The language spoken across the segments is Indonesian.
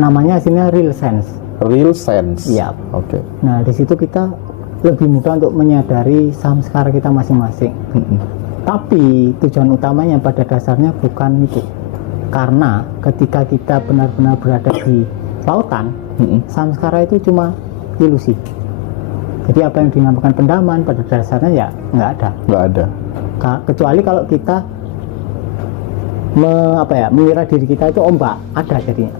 namanya hasilnya real sense. Real sense. Iya. Oke. Nah, di situ kita lebih mudah untuk menyadari samskara kita masing-masing. Tapi tujuan utamanya pada dasarnya bukan itu. Karena ketika kita benar-benar berada di lautan, samskara itu cuma ilusi. Jadi apa yang dinamakan pendaman pada dasarnya ya nggak ada. Nggak ada. Kecuali kalau kita mengira diri kita itu ombak, ada jadinya.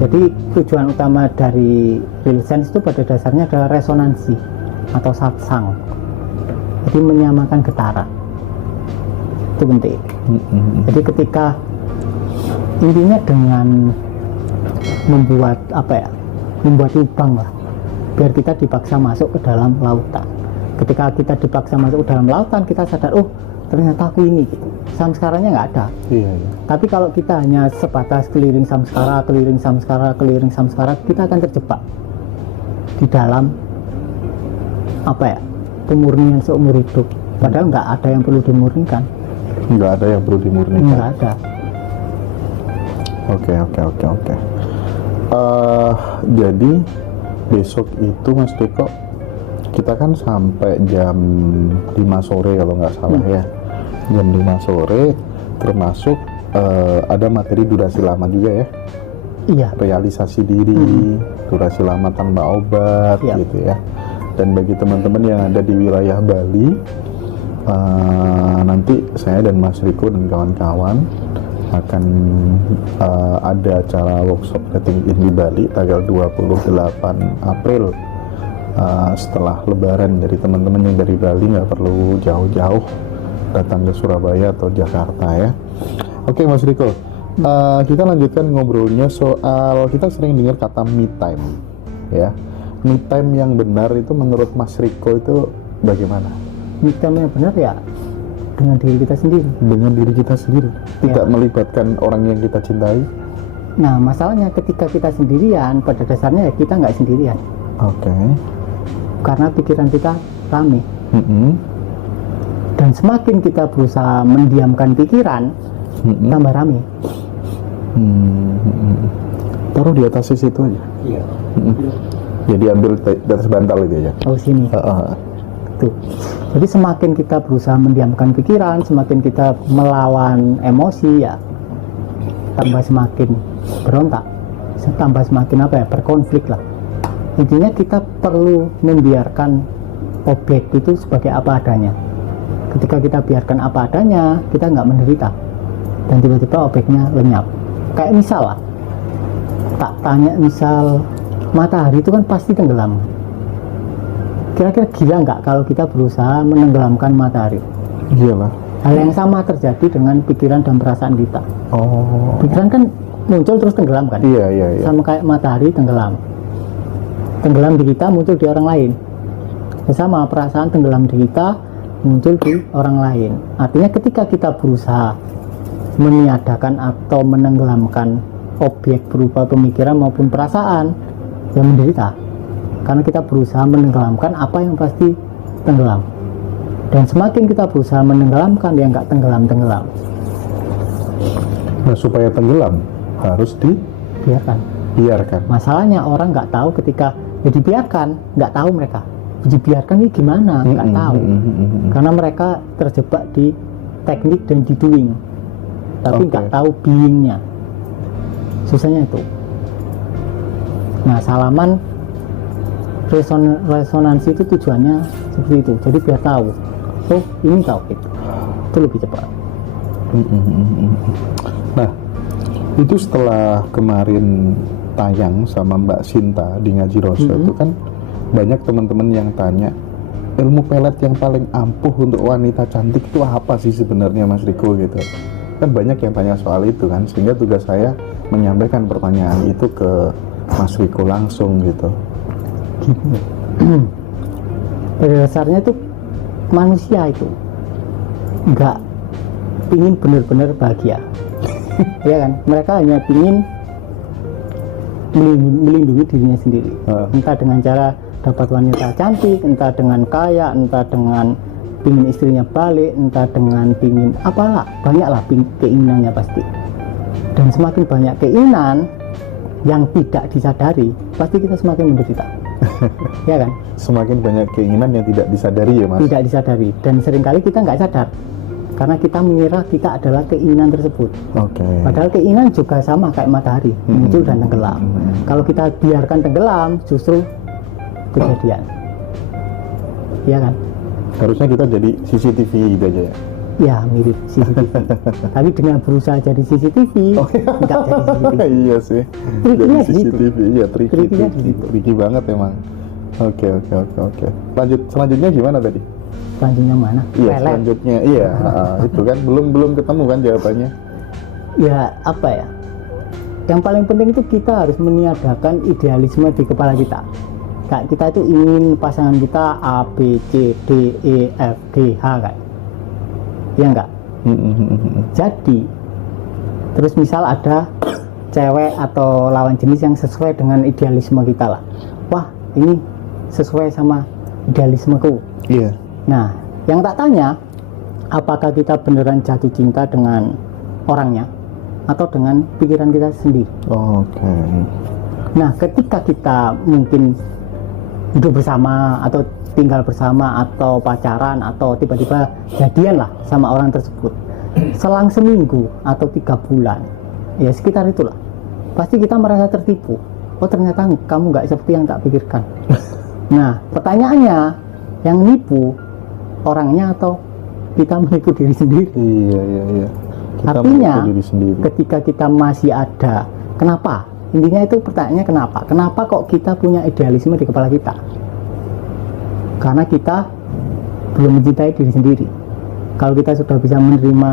Jadi tujuan utama dari real sense itu pada dasarnya adalah resonansi atau satsang. Jadi menyamakan getaran. Itu penting. Jadi ketika intinya dengan membuat membuat lubang lah, biar kita dipaksa masuk ke dalam lautan. Ketika kita dipaksa masuk ke dalam lautan, kita sadar, oh ternyata aku ini gitu. Samskaranya nggak ada. Iya. Tapi kalau kita hanya sebatas keliling samskara, kita akan terjebak di dalam pemurnian seumur hidup. Padahal nggak ada yang perlu dimurnikan. Nggak ada yang perlu dimurnikan. Nggak ada. Oke. Jadi besok itu Mas Riko, kita kan sampai jam 5 sore kalau nggak salah ya. Jam 5 sore termasuk ada materi durasi lama juga ya. Iya. Realisasi diri, durasi lama tanpa obat gitu ya. Dan bagi teman-teman yang ada di wilayah Bali, nanti saya dan Mas Riko dan kawan-kawan akan ada acara workshop Letting In di Bali tanggal 28 April. Setelah Lebaran, dari teman-teman yang dari Bali nggak perlu jauh-jauh datang ke Surabaya atau Jakarta ya. Oke Mas Riko, kita lanjutkan ngobrolnya soal, kita sering dengar kata me time ya. Me time yang benar itu menurut Mas Riko itu bagaimana? Me time yang benar ya dengan diri kita sendiri. Dengan diri kita sendiri, tidak melibatkan orang yang kita cintai. Nah, masalahnya ketika kita sendirian, pada dasarnya ya kita nggak sendirian. Oke. Karena pikiran kita rame. Dan semakin kita berusaha mendiamkan pikiran, tambah rame. Taruh di atas situ aja. Iya. Jadi ambil di atas bantal itu aja. Oh sini. Tuh. Jadi semakin kita berusaha mendiamkan pikiran, semakin kita melawan emosi ya, tambah semakin berontak, tambah semakin berkonflik lah. Intinya kita perlu membiarkan objek itu sebagai apa adanya. Ketika kita biarkan apa adanya, kita nggak menderita, dan tiba-tiba objeknya lenyap. Kayak misal lah, tak tanya misal matahari itu kan pasti tenggelam. Kira-kira gila nggak kalau kita berusaha menenggelamkan matahari? Iyalah. Hal yang sama terjadi dengan pikiran dan perasaan kita. Oh. Pikiran kan muncul terus tenggelam kan? Iya. Sama kayak matahari tenggelam. Tenggelam di kita, muncul di orang lain. Sama perasaan tenggelam di kita, muncul di orang lain. Artinya ketika kita berusaha meniadakan atau menenggelamkan objek berupa pemikiran maupun perasaan, yang menderita. Karena kita berusaha menenggelamkan apa yang pasti tenggelam. Dan semakin kita berusaha menenggelamkan, yang nggak tenggelam-tenggelam. Nah, supaya tenggelam harus dibiarkan. Masalahnya orang nggak tahu ketika dibiarkan, nggak tahu mereka. Dibiarkan ini gimana? Nggak tahu. Karena mereka terjebak di teknik dan di doing. Tapi nggak tahu being-nya. Susahnya itu. Nah, salaman resonansi itu tujuannya seperti itu. Jadi biar tahu, oh ini tauhid. Itu lebih cepat. Nah, itu setelah kemarin tayang sama Mbak Sinta di Ngaji Rosa itu kan banyak teman-teman yang tanya, ilmu pelet yang paling ampuh untuk wanita cantik itu apa sih sebenarnya Mas Riko gitu. Kan banyak yang tanya soal itu kan, sehingga tugas saya menyampaikan pertanyaan itu ke Mas Riko langsung gitu. Pada dasarnya itu manusia itu nggak ingin benar-benar bahagia. Ya kan, mereka hanya ingin melindungi dirinya sendiri. Entah dengan cara dapat wanita cantik, entah dengan kaya, entah dengan pingin istrinya balik, entah dengan pingin apalah, banyaklah keinginannya pasti. Dan semakin banyak keinginan, yang tidak disadari, pasti kita semakin menderita. Ya kan? Semakin banyak keinginan yang tidak disadari ya Mas. Tidak disadari, dan seringkali kita nggak sadar karena kita mengira kita adalah keinginan tersebut. Oke. Padahal keinginan juga sama kayak matahari, muncul dan tenggelam. Kalau kita biarkan tenggelam, justru kejadian. Iya kan? Harusnya kita jadi CCTV gitu aja ya. Ya, mirip CCTV. Tapi dengan berusaha jadi CCTV, tidak jadi CCTV. Iya sih. Triknya Jadi di situ. CCTV, iya tricky, Triknya di situ. tricky banget emang. Oke. Lanjut, selanjutnya gimana tadi? Selanjutnya mana? Iya, Pelet. selanjutnya iya, itu kan belum ketemu kan jawabannya. Ya, apa ya? Yang paling penting itu kita harus meniadakan idealisme di kepala kita. Kayak kita itu ingin pasangan kita A, B, C, D, E, F, G, H kan? Iya enggak? Jadi, terus misal ada cewek atau lawan jenis yang sesuai dengan idealisme kita lah. Wah, ini sesuai sama idealismeku. Iya. Nah, yang tak tanya, apakah kita beneran jatuh cinta dengan orangnya atau dengan pikiran kita sendiri? Oke. Nah, ketika kita mungkin hidup bersama atau tinggal bersama atau pacaran atau tiba-tiba jadian lah sama orang tersebut, selang seminggu atau 3 bulan, ya sekitar itulah, pasti kita merasa tertipu. Oh, ternyata kamu nggak seperti yang tak pikirkan. Nah, pertanyaannya, yang nipu orangnya atau kita menipu diri sendiri? Iya. Kita Artinya, menipu diri sendiri. ketika kita masih ada, kenapa? Intinya itu pertanyaannya kenapa? Kenapa kok kita punya idealisme di kepala kita? Karena kita belum mencintai diri sendiri. Kalau kita sudah bisa menerima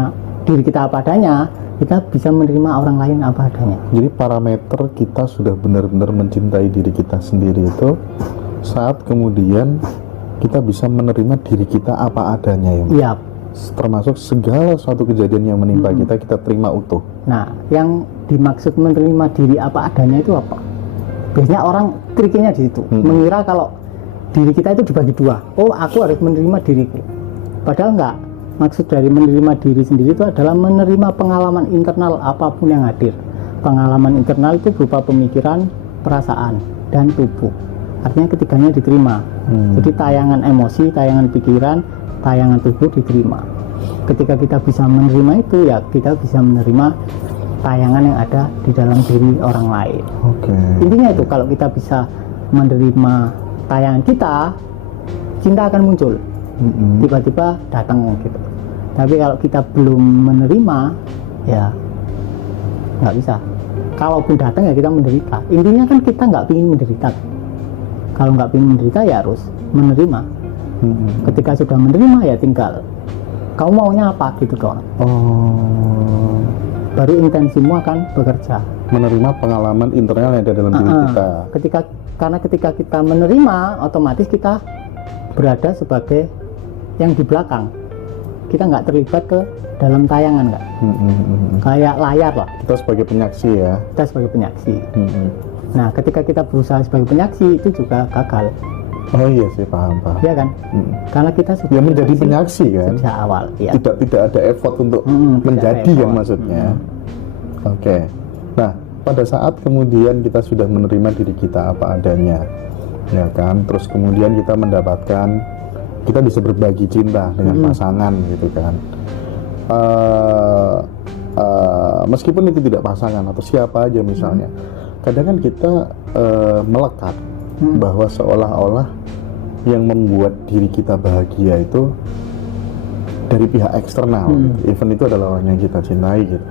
diri kita apa adanya, kita bisa menerima orang lain apa adanya. Jadi parameter kita sudah benar-benar mencintai diri kita sendiri itu saat kemudian kita bisa menerima diri kita apa adanya ya. Iya. Termasuk segala suatu kejadian yang menimpa kita terima utuh. Nah, yang dimaksud menerima diri apa adanya itu apa? Biasanya orang triknya di situ, mengira kalau diri kita itu dibagi dua. Oh, aku harus menerima diriku. Padahal enggak. Maksud dari menerima diri sendiri itu adalah menerima pengalaman internal apapun yang hadir. Pengalaman internal itu berupa pemikiran, perasaan, dan tubuh. Artinya ketiganya diterima. Jadi tayangan emosi, tayangan pikiran, tayangan tubuh diterima. Ketika kita bisa menerima itu, ya kita bisa menerima tayangan yang ada di dalam diri orang lain. Oke. Intinya itu, kalau kita bisa menerima tayangan kita, cinta akan muncul. Tiba-tiba datang gitu. Tapi kalau kita belum menerima, ya nggak bisa. Kalaupun datang ya kita menderita. Intinya kan kita nggak ingin menderita. Kalau nggak ingin menderita ya harus menerima. Ketika sudah menerima ya tinggal kamu maunya apa gitu kan. Oh. Baru intensimu akan bekerja. Menerima pengalaman internal yang ada dalam diri kita. Karena ketika kita menerima, otomatis kita berada sebagai yang di belakang. Kita nggak terlibat ke dalam tayangan, nggak? Kayak layar lah. Kita sebagai penyaksi ya. Kita sebagai penyaksi. Nah, ketika kita berusaha sebagai penyaksi itu juga gagal. Oh iya sih, paham. Ya kan? Karena kita sudah Ya menjadi penyaksi kan. sejak awal. Ya. Tidak ada effort untuk tidak menjadi ada kan effort. maksudnya. Oke. Nah, pada saat kemudian kita sudah menerima diri kita apa adanya, ya kan, terus kemudian kita mendapatkan, kita bisa berbagi cinta dengan pasangan gitu kan. Meskipun itu tidak pasangan atau siapa aja misalnya, kadang kan kita melekat bahwa seolah-olah yang membuat diri kita bahagia itu dari pihak eksternal, even itu adalah orang yang kita cintai gitu.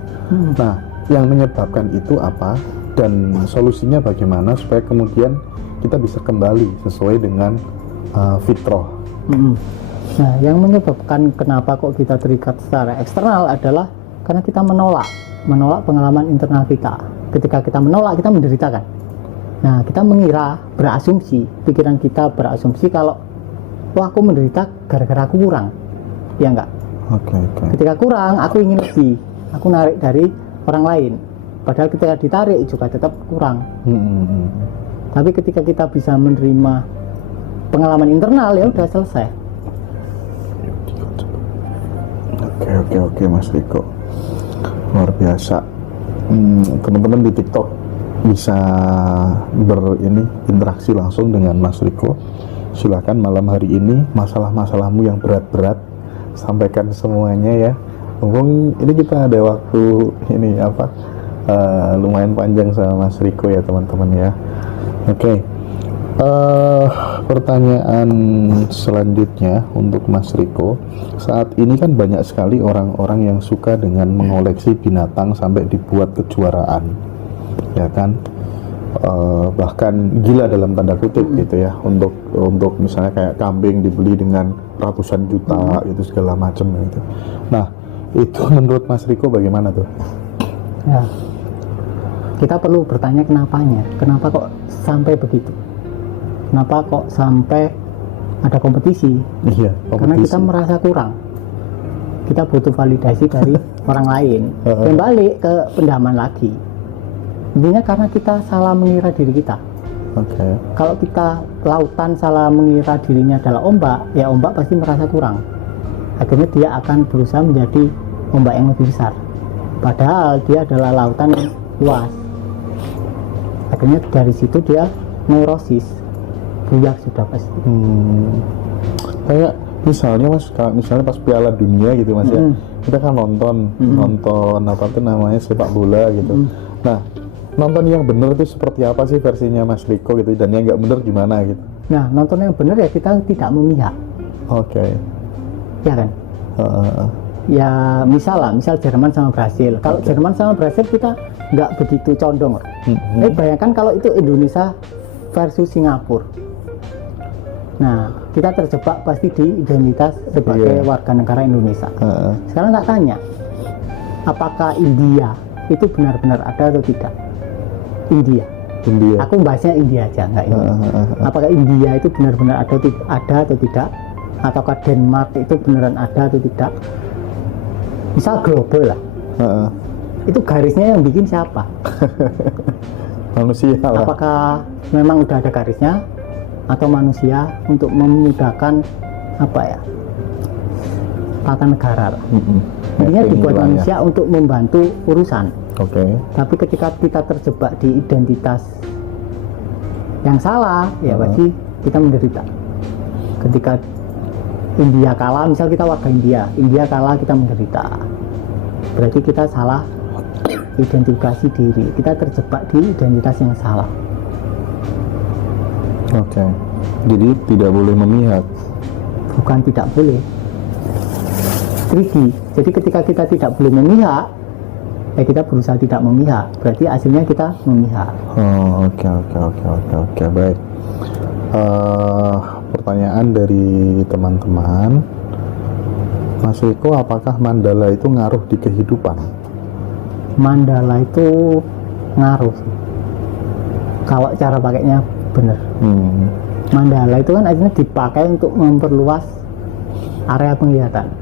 Nah, yang menyebabkan itu apa dan solusinya bagaimana supaya kemudian kita bisa kembali sesuai dengan fitrah. Nah, yang menyebabkan kenapa kok kita terikat secara eksternal adalah karena kita menolak pengalaman internal kita. Ketika kita menolak, kita menderita kan. Nah, kita mengira, berasumsi, pikiran kita berasumsi kalau wah, aku menderita gara-gara aku kurang. Ya enggak? Oke. Ketika kurang, aku ingin lebih. Aku narik dari orang lain. Padahal ketika ditarik juga tetap kurang. Tapi ketika kita bisa menerima pengalaman internal, ya udah selesai. Oke Mas Riko, luar biasa. Teman-teman di TikTok bisa berinteraksi langsung dengan Mas Riko, silakan malam hari ini masalah-masalahmu yang berat-berat sampaikan semuanya ya. Mumpung ini kita ada waktu ini lumayan panjang sama Mas Riko ya teman-teman ya. Oke. Pertanyaan selanjutnya untuk Mas Riko, saat ini kan banyak sekali orang-orang yang suka dengan mengoleksi binatang sampai dibuat kejuaraan, ya kan? Bahkan gila dalam tanda kutip gitu ya, untuk misalnya kayak kambing dibeli dengan ratusan juta itu segala macam gitu. Nah, itu menurut Mas Riko bagaimana tuh? Ya, kita perlu bertanya kenapanya, kenapa kok sampai begitu? Kenapa kok sampai ada kompetisi? Iya, Karena kita merasa kurang. Kita butuh validasi dari orang lain. Kembali ke pendaman lagi. Intinya karena kita salah mengira diri kita. Oke. Kalau kita lautan salah mengira dirinya adalah ombak, ya ombak pasti merasa kurang. Akhirnya dia akan berusaha menjadi ombak yang lebih besar. Padahal dia adalah lautan yang luas. Akhirnya dari situ dia neurosis. Buyak sudah pasti. Kayak misalnya Mas, misalnya pas Piala Dunia gitu Mas ya, kita kan nonton apa tuh namanya sepak bola gitu. Nah, nonton yang benar itu seperti apa sih versinya Mas Riko gitu, dan yang nggak benar gimana gitu? Nah, nonton yang benar ya kita tidak memihak. Oke. Ya kan? Ya misal Jerman sama Brasil. Kalau Jerman sama Brasil kita nggak begitu condong. Bayangkan kalau itu Indonesia versus Singapura. Nah, kita terjebak pasti di identitas sebagai warga negara Indonesia. Sekarang tak tanya, apakah India itu benar-benar ada atau tidak? India. Aku bahasnya India aja, nggak India. Apakah India itu benar-benar ada atau tidak? Ataukah Denmark itu beneran ada atau tidak? Misal global lah. Itu garisnya yang bikin siapa? Manusia lah. Apakah memang udah ada garisnya? Atau manusia untuk memudahkan tata negara lah. Intinya dibuat manusia untuk membantu urusan. Tapi ketika kita terjebak di identitas yang salah, ya pasti kita menderita. Ketika India kalah, misal kita warga India kalah, kita menderita. Berarti kita salah identifikasi diri, kita terjebak di identitas yang salah. Jadi tidak boleh memihak. Bukan tidak boleh, tricky. Jadi ketika kita tidak boleh memihak, ya kita berusaha tidak memihak. Berarti hasilnya kita memihak. Oke, baik. Pertanyaan dari teman-teman, Mas Riko, apakah mandala itu ngaruh di kehidupan? Mandala itu ngaruh sih. Kalau cara pakainya benar. Mandala itu kan akhirnya dipakai untuk memperluas area penglihatan.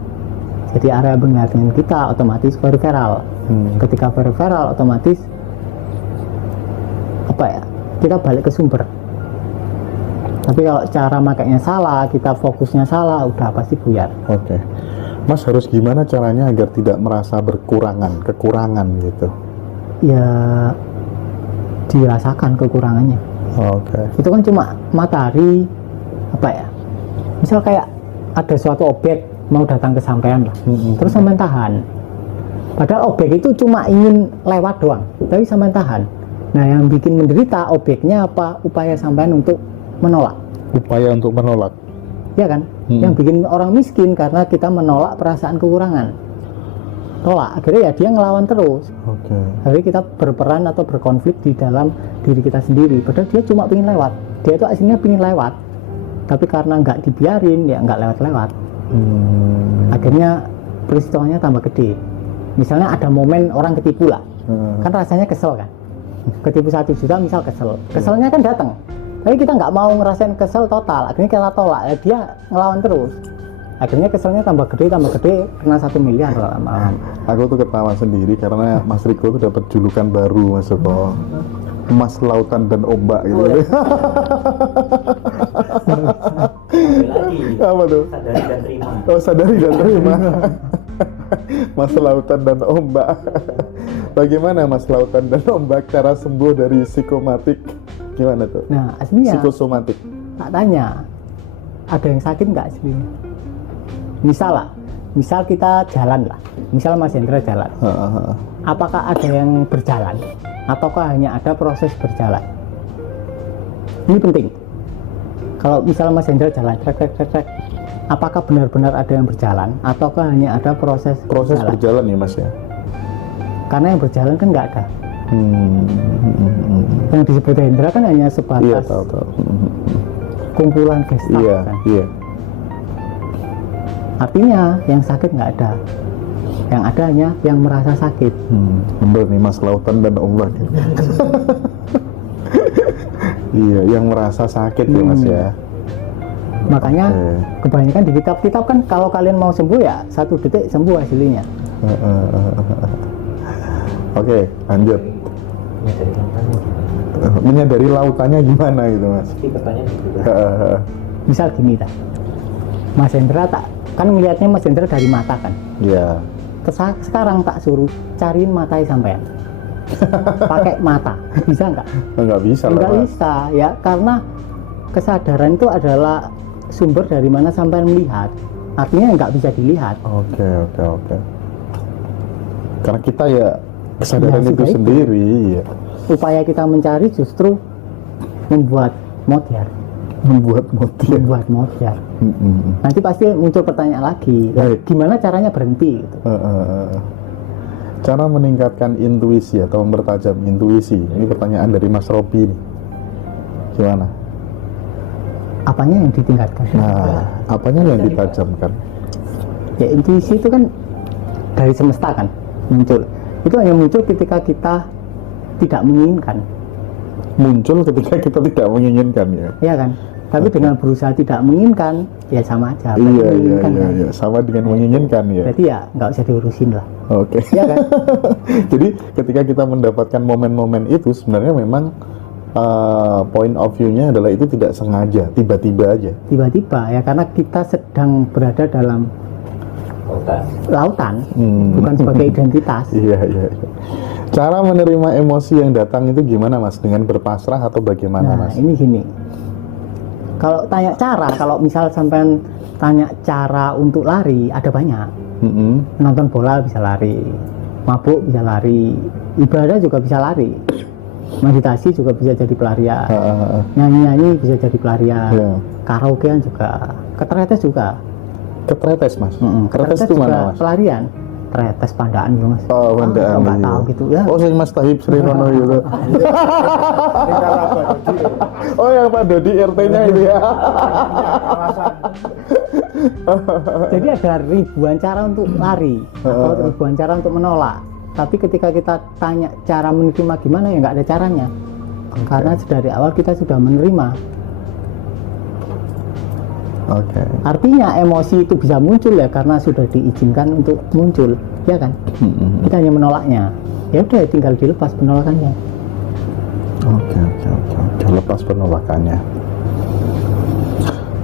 Jadi area penglihatan kita otomatis periferal. Ketika periferal otomatis kita balik ke sumber. Tapi kalau cara makainya salah, kita fokusnya salah, udah pasti buyar. Mas harus gimana caranya agar tidak merasa kekurangan gitu? Ya dirasakan kekurangannya. Itu kan cuma matahari misal kayak ada suatu objek mau datang ke sampean lah, terus sampean tahan. Padahal objek itu cuma ingin lewat doang, tapi sampean tahan. Nah, yang bikin menderita objeknya apa? Upaya sampean untuk menolak. Ya kan? Yang bikin orang miskin karena kita menolak perasaan kekurangan. Tolak, akhirnya ya dia ngelawan terus. Akhirnya kita berperan atau berkonflik di dalam diri kita sendiri. Padahal dia cuma pengen lewat. Dia itu aslinya pengen lewat, tapi karena nggak dibiarin, ya nggak lewat-lewat. Akhirnya peristiwanya tambah gede. Misalnya ada momen orang ketipu lah, kan rasanya kesel kan. Ketipu 1 juta misal kesel. Keselnya kan datang. Tapi kita nggak mau ngerasain kesel total. Akhirnya kita tolak. Ya, dia ngelawan terus. Akhirnya keselnya tambah gede, kena 1 miliar lama. Aku tuh ketawa sendiri karena Mas Riko tuh dapat julukan baru, Mas Riko. Emas lautan dan ombak gitu. Apa tuh? Sadari dan terima. Sadari dan terima. Mas lautan dan ombak. Bagaimana Mas Lautan dan Ombak cara sembuh dari psikomatik? Gimana tuh? Nah, aslinya Psikosomatik. tak tanya, ada yang sakit nggak aslinya? Misal kita jalan lah, misal Mas Hendra jalan, apakah ada yang berjalan? Ataukah hanya ada proses berjalan? Ini penting. Kalau misal Mas Hendra jalan, trek, apakah benar-benar ada yang berjalan? Ataukah hanya ada proses berjalan ya Mas ya? Karena yang berjalan kan nggak ada. Yang disebut Hendra kan hanya Iya, sebatas tahu. kumpulan gestalt Iya, kan. iya. Artinya yang sakit nggak ada. Yang ada hanya yang merasa sakit. Bener nih Mas Lautan dan Ombak. Iya, yang merasa sakit ya Mas ya. Makanya kebanyakan di kitab-kitab kan kalau kalian mau sembuh ya 1 detik sembuh hasilnya. Oke, lanjut. Menyadari lautannya gimana gitu Mas? Misal gini dah, Mas Hendra kan melihatnya Mas Hendra dari mata kan. Iya. Sekarang tak suruh cariin matanya sampean. Pakai mata, bisa nggak? Nggak bisa lah Nggak Mas. bisa ya, karena kesadaran itu adalah sumber dari mana sampean melihat. Artinya nggak bisa dilihat. Oke. Karena kita ya kesadaran Ya, itu sudah itu. sendiri ya. Upaya kita mencari justru membuat modar. Membuat motif. Nanti pasti muncul pertanyaan lagi, Baik. gimana caranya berhenti gitu. Cara meningkatkan intuisi atau mempertajam intuisi. Ini pertanyaan dari Mas Robi nih. Gimana? Apanya yang ditingkatkan? Nah, apanya yang ditajamkan? Ya intuisi itu kan dari semesta kan muncul. Itu hanya muncul ketika kita tidak menginginkan, Muncul ketika kita tidak menginginkan ya. ya kan? Tapi dengan berusaha tidak menginginkan, ya sama aja. Berarti menginginkan kan? Iya. Sama dengan menginginkan ya. Berarti ya nggak usah diurusin lah, Oke. ya kan? Jadi ketika kita mendapatkan momen-momen itu sebenarnya memang point of view-nya adalah itu tidak sengaja, tiba-tiba aja. Tiba-tiba ya karena kita sedang berada dalam lautan, bukan sebagai identitas. Iya. Cara menerima emosi yang datang itu gimana Mas? Dengan berpasrah atau bagaimana Nah, Mas? ini gini. Kalau tanya cara, kalau misal sampai tanya cara untuk lari, ada banyak. Nonton bola bisa lari, mabuk bisa lari, ibadah juga bisa lari, meditasi juga bisa jadi pelarian, nyanyi-nyanyi bisa jadi pelarian, Iya. karaokean juga, ketretes juga. Ketretes Mas? Ketretes Ketretes itu juga mana Mas? pelarian. Tretes pandaan juga Mas. Oh, Pandaan, nggak iya. tahu gitu ya. Oh, saya Mas Tahib Srirono gitu. Oh, yang Pak Dodi RT-nya itu ya. Jadi ada ribuan cara untuk lari atau ribuan cara untuk menolak. Tapi ketika kita tanya cara menerima gimana ya nggak ada caranya. Karena dari awal kita sudah menerima. Oke. Artinya emosi itu bisa muncul ya karena sudah diizinkan untuk muncul, ya kan? Kita hanya menolaknya. Ya udah tinggal dilepas penolakannya. Oke. Lepas penolakannya.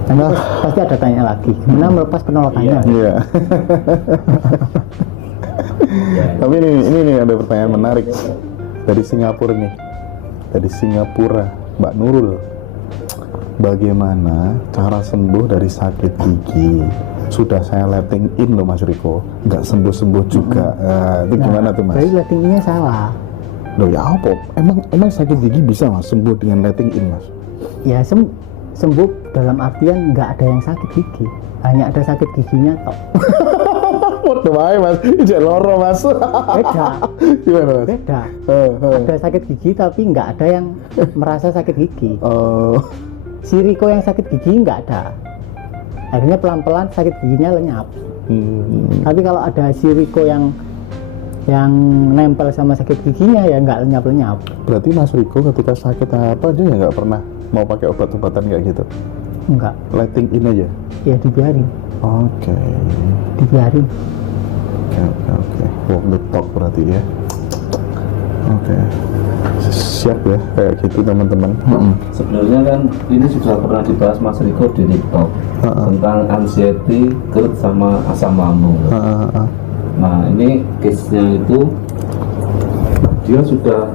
Nanti pasti ada tanya lagi, gimana melepas penolakannya? Iya. Tapi ini nih ada pertanyaan menarik dari Singapura nih. Dari Singapura, Mbak Nurul. Bagaimana cara sembuh dari sakit gigi? Sudah saya letting in loh Mas Riko, nggak sembuh-sembuh juga. Itu gimana tuh Mas? Jadi letting-nya salah. Loh ya apa? Emang sakit gigi bisa Mas sembuh dengan letting in Mas? Ya sembuh dalam artian nggak ada yang sakit gigi, hanya ada sakit giginya toh. Waduh bae Mas, ijek loro Mas. Beda. Gimana Mas? Beda. Ada sakit gigi tapi nggak ada yang merasa sakit gigi. Si Riko yang sakit gigi nggak ada. Akhirnya pelan-pelan sakit giginya lenyap. Tapi kalau ada si Riko yang nempel sama sakit giginya ya nggak lenyap-lenyap. Berarti Mas Riko ketika sakit apa aja ya nggak pernah mau pakai obat-obatan kayak gitu? Enggak. Letting in aja? Ya dibiarin. Oke. Dibiarin. Oke. Walk the talk berarti ya. Oke. Siap ya kayak gitu teman-teman. Sebenarnya kan ini sudah pernah dibahas Mas Riko di TikTok tentang anxiety, GERD sama asam lambung. Nah ini case-nya itu dia sudah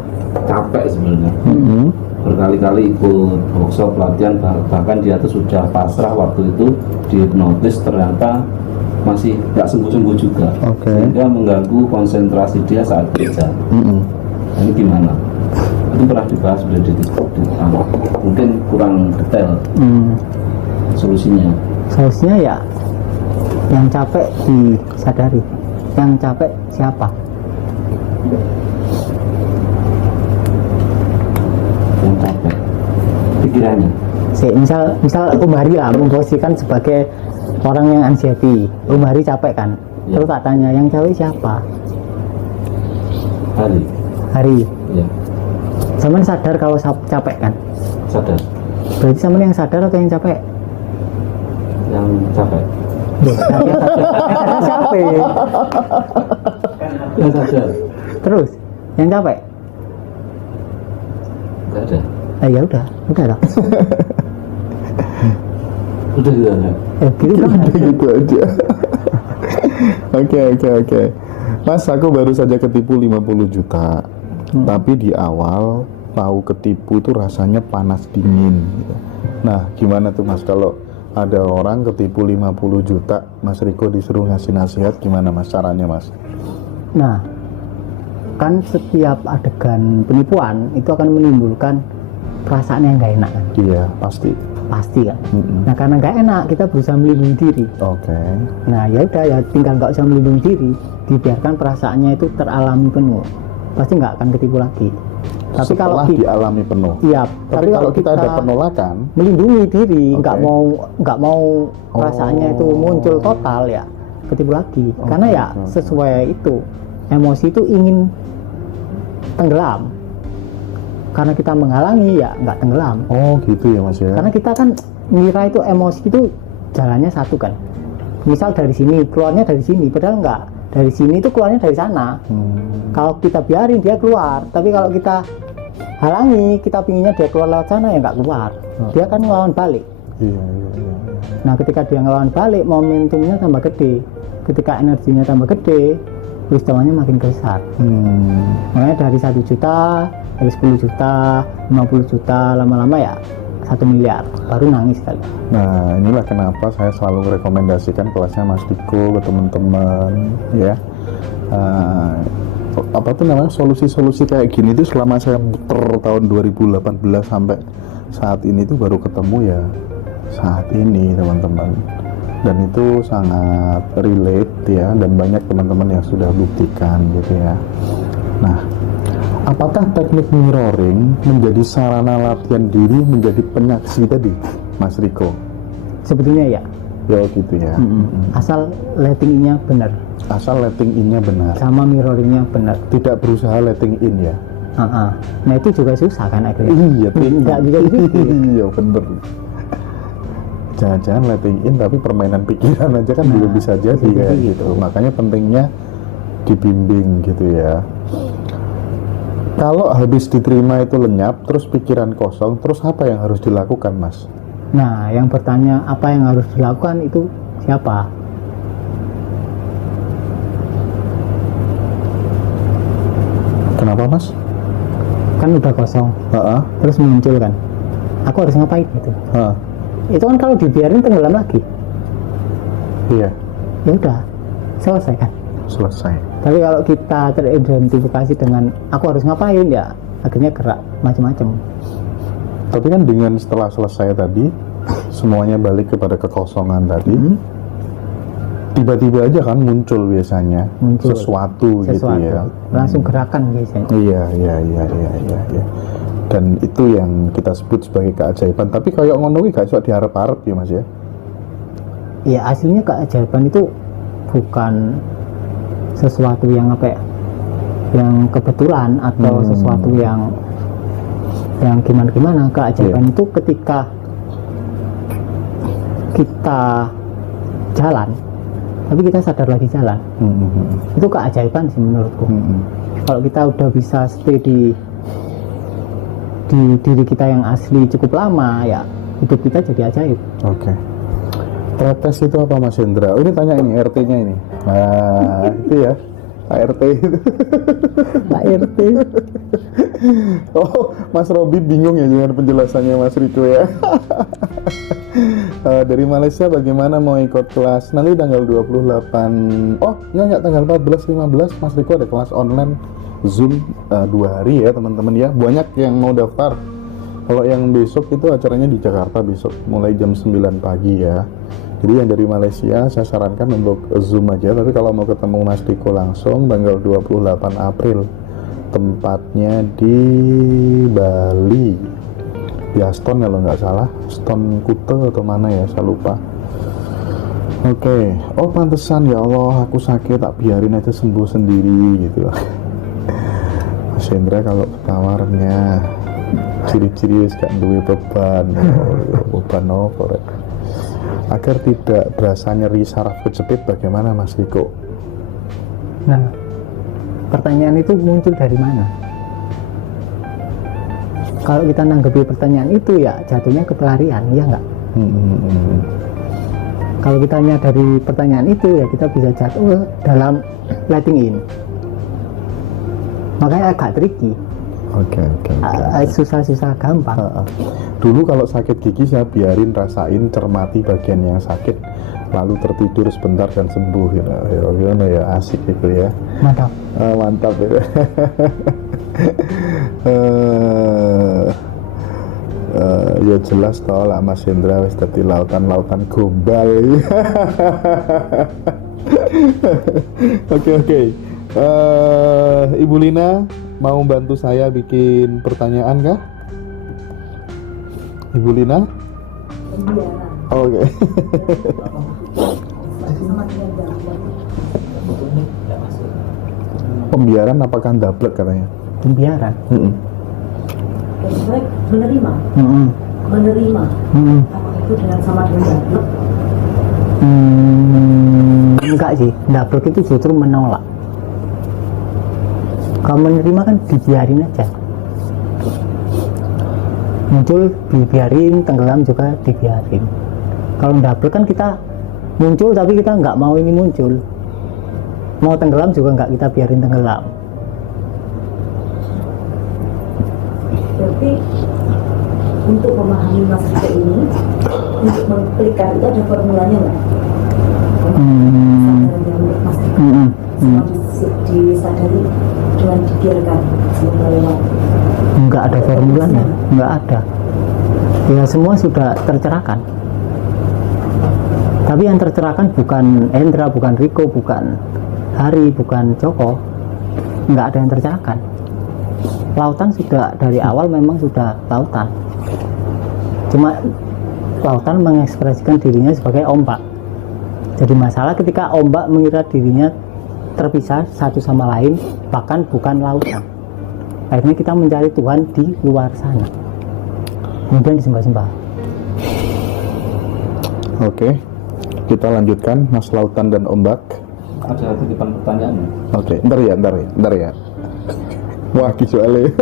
capek sebenarnya. Berkali-kali ikut workshop pelatihan, bahkan dia tuh sudah pasrah waktu itu dihipnotis, ternyata masih nggak sembuh-sembuh juga, sehingga mengganggu konsentrasi dia saat kerja. Ini gimana? Itu pernah dibahas sudah mungkin kurang detail solusinya. Solusinya ya yang capek disadari, yang capek siapa? Yang capek pikirannya. Misal Om Hari lah memposisikan sebagai orang yang anxiety. Om Hari capek kan? Ya. Terus tak tanya yang capek siapa? Hari. Ya. Zaman sadar kalau capek kan? Sadar. Berarti sama yang sadar atau yang capek? Yang capek. Yang siapa? Yang sadar. Terus yang capek? Enggak ada. Ya udah lah. Udah gitu aja. Gitu kan? Gitu aja. Oke. Mas, aku baru saja ketipu 50 juta. Tapi di awal tahu ketipu itu rasanya panas dingin. Nah, gimana tuh Mas kalau ada orang ketipu 50 juta, Mas Riko disuruh ngasih nasihat, gimana Mas caranya Mas? Nah, kan setiap adegan penipuan itu akan menimbulkan perasaan yang nggak enak kan? Iya, pasti kan. Nah, karena nggak enak kita berusaha melindungi diri. Nah, ya udah ya tinggal nggak usah melindungi diri, dibiarkan perasaannya itu teralami penuh, pasti nggak akan ketipu lagi. Tapi setelah kalau dialami penuh. Iya. Tapi kalau kita ada penolakan, melindungi diri, nggak mau perasaannya itu muncul total ya ketipu lagi. Karena ya sesuai itu emosi itu ingin tenggelam. Karena kita menghalangi ya nggak tenggelam. Oh gitu ya Mas ya. Karena kita kan ngira itu emosi itu jalannya satu kan. Misal dari sini keluarnya dari sini, padahal nggak. Dari sini itu keluarnya dari sana. Kalau kita biarin dia keluar, tapi kalau kita halangi, kita pinginnya dia keluar lewat sana ya nggak keluar. Dia kan ngelawan balik. Iya. Nah ketika dia ngelawan balik, momentumnya tambah gede. Ketika energinya tambah gede, peristiwanya makin besar. Makanya dari 1 juta, dari 10 juta, 50 juta, lama-lama ya 1 miliar, baru nangis kali. Nah inilah kenapa saya selalu merekomendasikan kelasnya Mas Diko ke teman-teman ya. Apa tuh namanya, solusi-solusi kayak gini tuh selama saya muter tahun 2018 sampai saat ini tuh baru ketemu ya saat ini teman-teman. Dan itu sangat relate ya, dan banyak teman-teman yang sudah buktikan gitu ya. Nah, apakah teknik mirroring menjadi sarana latihan diri menjadi penyaksi tadi, Mas Riko? Sebetulnya ya. Ya gitu ya. Asal letting in-nya benar. Asal letting in-nya benar. Sama mirroring-nya benar. Tidak berusaha letting in ya. Nah itu juga susah kan akhirnya. Iya, Enggak juga gitu. Iya bener. Jangan-jangan letting in tapi permainan pikiran aja kan juga bisa jadi kayak gitu. Makanya pentingnya dibimbing gitu ya. Kalau habis diterima itu lenyap, terus pikiran kosong, terus apa yang harus dilakukan Mas? Nah, yang bertanya apa yang harus dilakukan itu siapa? Kenapa Mas? Kan udah kosong, terus muncul kan. Aku harus ngapain gitu? Itu kan kalau dibiarin tenggelam lagi. Iya. Ya udah, selesai kan? Selesai. Tapi kalau kita teridentifikasi dengan aku harus ngapain ya, akhirnya gerak macam-macam. Tapi kan dengan setelah selesai tadi, semuanya balik kepada kekosongan tadi, tiba-tiba aja kan muncul biasanya sesuatu gitu ya. Langsung gerakan biasanya. Iya. Dan itu yang kita sebut sebagai keajaiban. Tapi kayak ngono gak iso diharap-harap ya Mas ya. Ya aslinya keajaiban itu bukan sesuatu yang apa ya, yang kebetulan atau sesuatu yang gimana-gimana. Keajaiban itu ketika kita jalan tapi kita sadar lagi jalan. Itu keajaiban sih menurutku. Kalau kita udah bisa stay di diri kita yang asli cukup lama ya, hidup kita jadi ajaib. Oke. Tretes itu apa Mas Hendra? Oh ini tanya ini RT-nya ini. Nah itu ya. Pak RT. Pak RT. Oh, Mas Robi bingung ya dengan penjelasannya Mas Riko ya. Dari Malaysia bagaimana mau ikut kelas nanti tanggal 28. Oh, enggak tanggal 14 15 Mas Riko ada kelas online Zoom 2 hari ya teman-teman ya. Banyak yang mau daftar. Kalau yang besok itu acaranya di Jakarta besok mulai jam 9 pagi ya. Jadi yang dari Malaysia saya sarankan untuk Zoom aja, tapi kalau mau ketemu Mas Riko langsung tanggal 28 April. Tempatnya di Bali. Di Aston kalau nggak salah, Aston Kute atau mana ya, saya lupa. Oke. Oh pantesan ya Allah, aku sakit tak biarin aja sembuh sendiri gitu. Mas Hendra kalau ketawarnya ciri-ciri gak duwe beban, beban apa agar tidak berasa nyeri saraf kejepit bagaimana Mas Riko? Nah, pertanyaan itu muncul dari mana? Kalau kita nanggapi pertanyaan itu ya jatuhnya ke pelarian, ya nggak? Kalau kita hanya dari pertanyaan itu ya kita bisa jatuh dalam letting in. Makanya agak tricky. Oke. Susah-susah gampang. Dulu kalau sakit gigi saya biarin rasain, cermati bagian yang sakit, lalu tertidur sebentar dan sembuh gitu. Ya asik gitu ya. Mantap. Mantap ya. Ya jelas toh lah Mas Hendra wis dadi lautan gombal. Oke. Ibu Lina mau bantu saya bikin pertanyaan kah? Ibu Lina? Oke. Pembiaran apakah ndablek katanya? Pembiaran. Menerima. Menerima. Apakah itu sama dengan ndablek? Enggak sih, ndablek itu justru menolak. Kalau menerima kan dibiarin aja. Muncul dibiarin, tenggelam juga dibiarin. Kalau ndablek kan kita muncul tapi kita nggak mau ini muncul. Mau tenggelam juga nggak kita biarin tenggelam. Berarti untuk memahami masalah ini, untuk mengklikkan itu ada formulanya nggak? Semua disadari dengan dibiarkan semua lewat. Nggak ada formulanya, nggak ada. Ya semua sudah tercerahkan. Tapi yang tercerahkan bukan Hendra, bukan Riko, bukan Hari, bukan Joko. Nggak ada yang tercerahkan. Lautan sudah dari awal memang sudah lautan. Cuma lautan mengekspresikan dirinya sebagai ombak. Jadi masalah ketika ombak mengira dirinya terpisah satu sama lain, bahkan bukan lautan. Akhirnya kita mencari Tuhan di luar sana. Kemudian disembah-sembah. Oke, kita lanjutkan Mas Lautan dan Ombak. Ada titipan pertanyaan. Oke, ntar ya. Wah, soalnya.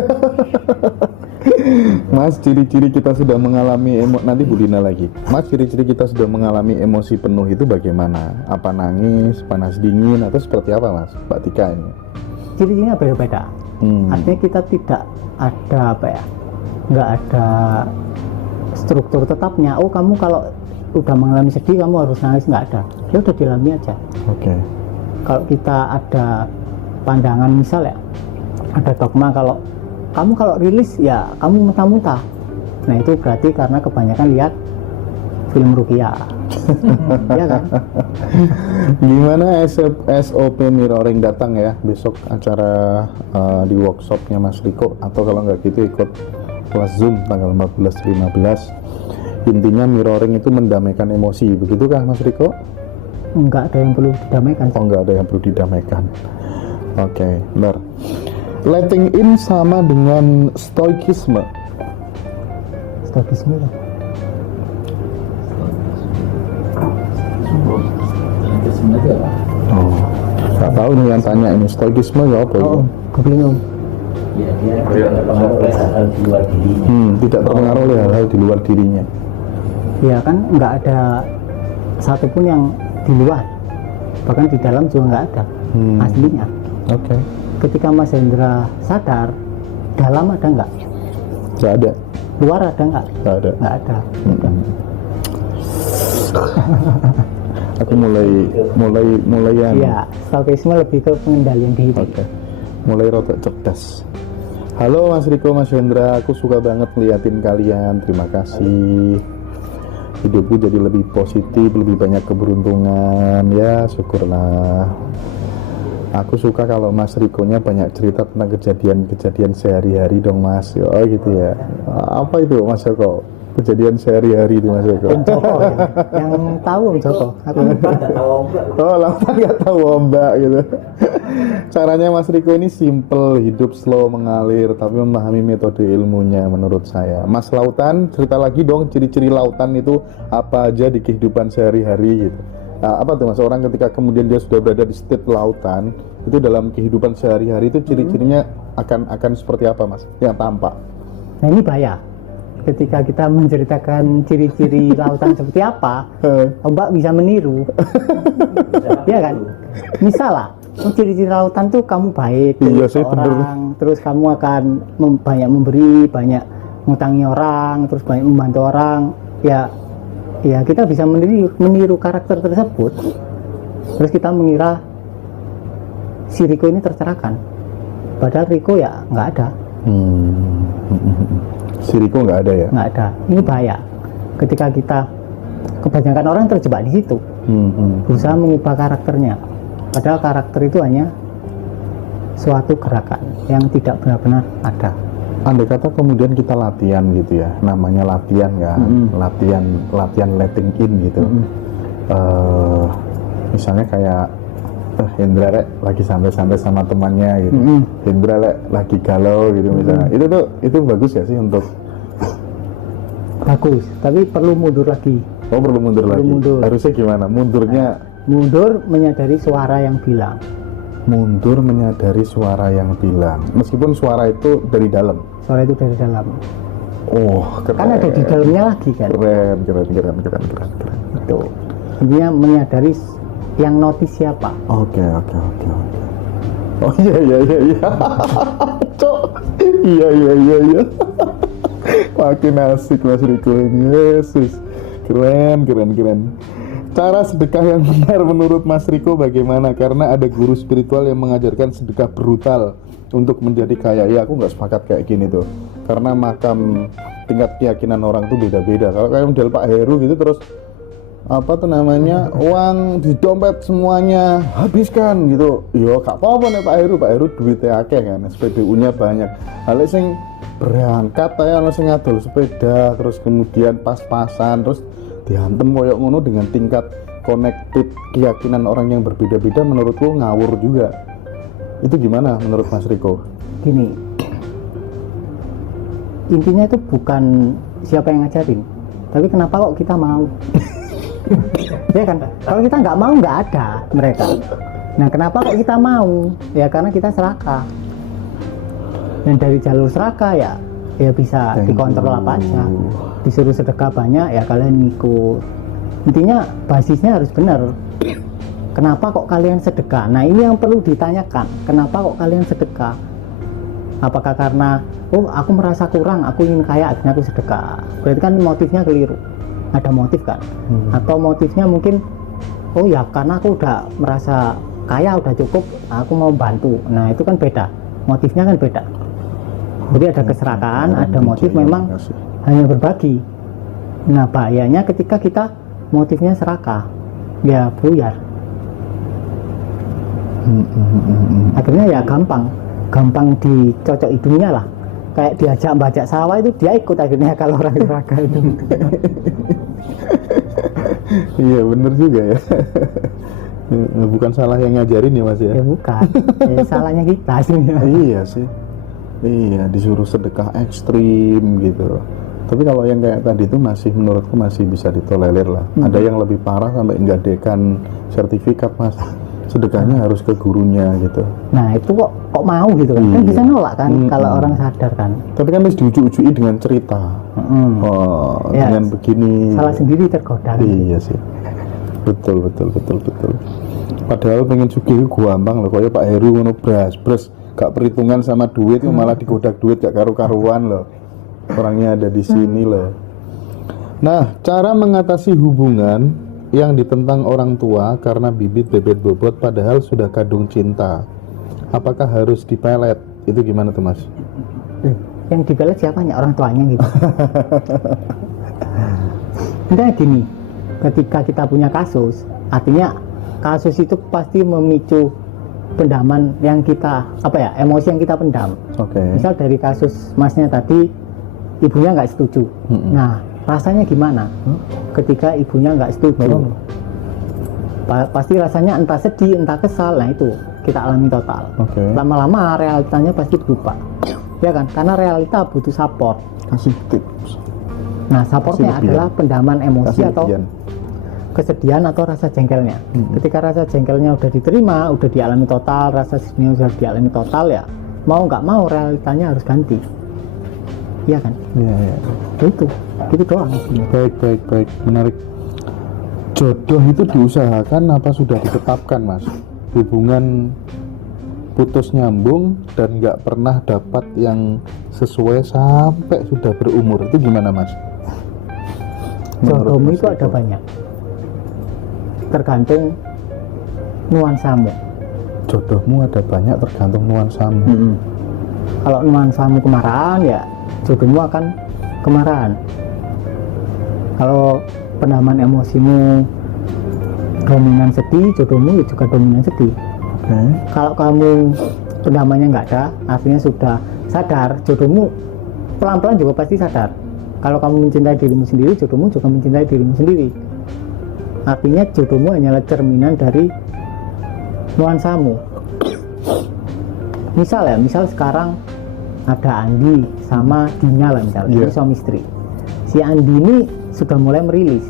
Mas, ciri-ciri kita sudah mengalami nanti Bu Dina lagi. Mas, ciri-ciri kita sudah mengalami emosi penuh itu bagaimana? Apa nangis, panas dingin, atau seperti apa Mas? Mbak Tika ini. Ciri-cirinya beda-beda. Artinya kita tidak ada nggak ada struktur tetapnya. Oh, kamu kalau udah mengalami sedih kamu harus nangis, nggak ada. Ya udah dialami aja. Oke. Kalau kita ada pandangan misal ya, ada dogma kalau kamu kalau rilis ya kamu muntah-muntah. Nah itu berarti karena kebanyakan lihat film Rukia. Ya kan? Gimana SOP mirroring datang ya besok acara di workshopnya Mas Riko, atau kalau nggak gitu ikut kelas Zoom tanggal 14-15. Intinya mirroring itu mendamaikan emosi, begitukah Mas Riko? Enggak ada yang perlu didamaikan. Oh, nggak ada yang perlu didamaikan. Oke, benar. Letting in sama dengan stoikisme. Stoikisme ya. Oh, nggak tahu nih yang tanya ini stoikisme ya apa? Oh, googling om. Ya, dia tidak terpengaruh oleh hal-hal di luar dirinya. Tidak terpengaruh oleh hal-hal di luar dirinya. Ya kan nggak ada satupun yang di luar, bahkan di dalam juga nggak ada aslinya. Oke. Ketika Mas Hendra sadar, dalam ada nggak? Nggak ada. Luar ada nggak? Nggak ada. Nggak ada. Aku mulai yang Iya, stoikisme lebih ke pengendalian diri. oke. Mulai rada cerdas. Halo Mas Riko, Mas Hendra, aku suka banget ngeliatin kalian. Terima kasih. Hidupku jadi lebih positif, lebih banyak keberuntungan. Ya, syukurlah. Aku suka kalau Mas Rikonya banyak cerita tentang kejadian-kejadian sehari-hari dong Mas. Oh gitu ya. Apa itu Mas Joko? Kejadian sehari-hari itu Mas Joko. Om Joko ya. Yang tahu Om Joko. Aku Oh, lautan nggak tahu ombak gitu. Caranya Mas Riko ini simple, hidup slow mengalir, tapi memahami metode ilmunya menurut saya. Mas Lautan, cerita lagi dong ciri-ciri lautan itu apa aja di kehidupan sehari-hari gitu. Nah, apa tuh Mas, orang ketika kemudian dia sudah berada di state lautan, itu dalam kehidupan sehari-hari itu ciri-cirinya akan seperti apa Mas? Yang tampak. Nah ini bahaya. Ketika kita menceritakan ciri-ciri lautan seperti apa, ombak bisa meniru. Ya kan? Misal lah, ciri-ciri lautan tuh kamu baik Iya ke sih, bener. orang, terus kamu akan banyak memberi, banyak ngutangi orang, terus banyak membantu orang. Ya kita bisa meniru karakter tersebut. Terus kita mengira si Riko ini tercerahkan. Padahal Riko ya nggak ada. Si Riko nggak ada ya? Nggak ada. Ini bahaya. Ketika kita, kebanyakan orang terjebak di situ, berusaha mengubah karakternya. Padahal karakter itu hanya suatu gerakan yang tidak benar-benar ada. Andai kata kemudian kita latihan gitu ya, namanya latihan kan, latihan letting in gitu. Misalnya kayak Hendra Rek lagi santai-santai sama temannya gitu, Hendra Rek lagi galau gitu misalnya. Itu bagus ya sih untuk Bagus, tapi perlu mundur lagi. Oh perlu mundur lagi. mundur. Harusnya gimana? Mundur menyadari suara yang bilang. Mundur menyadari suara yang bilang, meskipun suara itu dari dalam. Suara itu dari dalam. Oh keren. Kan ada di dalamnya lagi kan. Keren. Itu. Intinya menyadari yang notice siapa. Oke. Oh iya. Cok. Iya. Makin asik Mas Riko ini. Yesus. Keren. Cara sedekah yang benar menurut Mas Riko bagaimana? Karena ada guru spiritual yang mengajarkan sedekah brutal untuk menjadi kaya. Ya aku nggak sepakat kayak gini tuh. Karena makam tingkat keyakinan orang tuh beda-beda. Kalau kayak model Pak Heru gitu terus uang di dompet semuanya habiskan gitu. Yo gak apa-apa nih Pak Heru duitnya akeh kan, SPBU-nya banyak. Hal sing berangkat aja sing ngadol sepeda terus kemudian pas-pasan terus dihantem koyok ngono dengan tingkat connected keyakinan orang yang berbeda-beda, menurutku ngawur juga. Itu gimana menurut Mas Riko? Gini, intinya itu bukan siapa yang ngajarin, tapi kenapa kok kita mau. Ya kan, kalau kita nggak mau nggak ada mereka. Nah kenapa kok kita mau? Ya karena kita serakah. Dan dari jalur serakah ya bisa dikontrol apa aja. Disuruh sedekah banyak ya kalian ngikut. Intinya basisnya harus benar. Kenapa kok kalian sedekah? Nah ini yang perlu ditanyakan. Kenapa kok kalian sedekah? Apakah karena aku merasa kurang, aku ingin kaya akhirnya aku sedekah? Berarti kan motifnya keliru. Ada motif kan? Atau motifnya mungkin karena aku udah merasa kaya, udah cukup, aku mau bantu. Nah itu kan beda. Motifnya kan beda. Jadi ada keserakahan, ada motif memang hanya berbagi. Nah bahayanya ketika kita motifnya serakah, ya buyar. Akhirnya ya gampang dicocok hidungnya lah. Kayak diajak bajak sawah itu dia ikut akhirnya kalau orang serakah itu. Iya bener juga ya. Bukan salah yang ngajarin ya Mas ya? Ya bukan, salahnya kita sih. Iya sih. Iya, disuruh sedekah ekstrim gitu. Tapi kalau yang kayak tadi itu menurutku masih bisa ditolerir lah. Ada yang lebih parah sampai nggadekan sertifikat Mas. Sedekahnya harus ke gurunya gitu. Nah itu kok mau gitu kan? Kan bisa nolak kan kalau orang sadar kan. Tapi kan harus diuji-uji dengan cerita. Ya, dengan begini. Salah sendiri tergoda. Iya sih. Betul. Padahal pengen sugih gampang loh, kaya Pak Heru ngono bras gak perhitungan sama duit, malah digodak duit gak karu-karuan loh. Orangnya ada di sini loh. Nah, cara mengatasi hubungan yang ditentang orang tua karena bibit bebet bobot padahal sudah kadung cinta. Apakah harus dipelet? Itu gimana tuh Mas? Yang dipelet siapanya? Orang tuanya gitu. Enggak, gini, ketika kita punya kasus, artinya kasus itu pasti memicu pendaman yang kita, emosi yang kita pendam. Oke. Misal dari kasus masnya tadi, ibunya nggak setuju. Nah, rasanya gimana ketika ibunya nggak setuju? Pasti rasanya entah sedih, entah kesal. Nah, itu kita alami total. Oke. Lama-lama realitanya pasti berubah, ya kan? Karena realita butuh support. Kasih tips. Nah, supportnya Kasih lebihan. adalah pendaman emosi Kasih atau lebihan. kesedihan atau rasa jengkelnya. Ketika rasa jengkelnya udah diterima, udah dialami total, rasa sedihnya udah dialami total, ya mau nggak mau realitanya harus ganti, iya kan? Iya. Itu doang. Baik, menarik. Jodoh itu diusahakan apa sudah ditetapkan Mas? Hubungan putus nyambung dan nggak pernah dapat yang sesuai sampai sudah berumur, itu gimana Mas? Jodohmu Mas itu ada Riko. banyak, tergantung nuansamu. Jodohmu ada banyak tergantung nuansamu. Kalau nuansamu kemarahan, ya jodohmu akan kemarahan. Kalau pendaman emosimu dominan sedih, jodohmu juga dominan sedih. Oke. Kalau kamu pendamannya nggak ada, artinya sudah sadar, jodohmu pelan-pelan juga pasti sadar. Kalau kamu mencintai dirimu sendiri, jodohmu juga mencintai dirimu sendiri. Artinya jodohmu hanyalah cerminan dari nuansamu. Misal sekarang ada Andi sama Dina lah misalnya, Iya. ini suami istri. Si Andi ini sudah mulai merilis,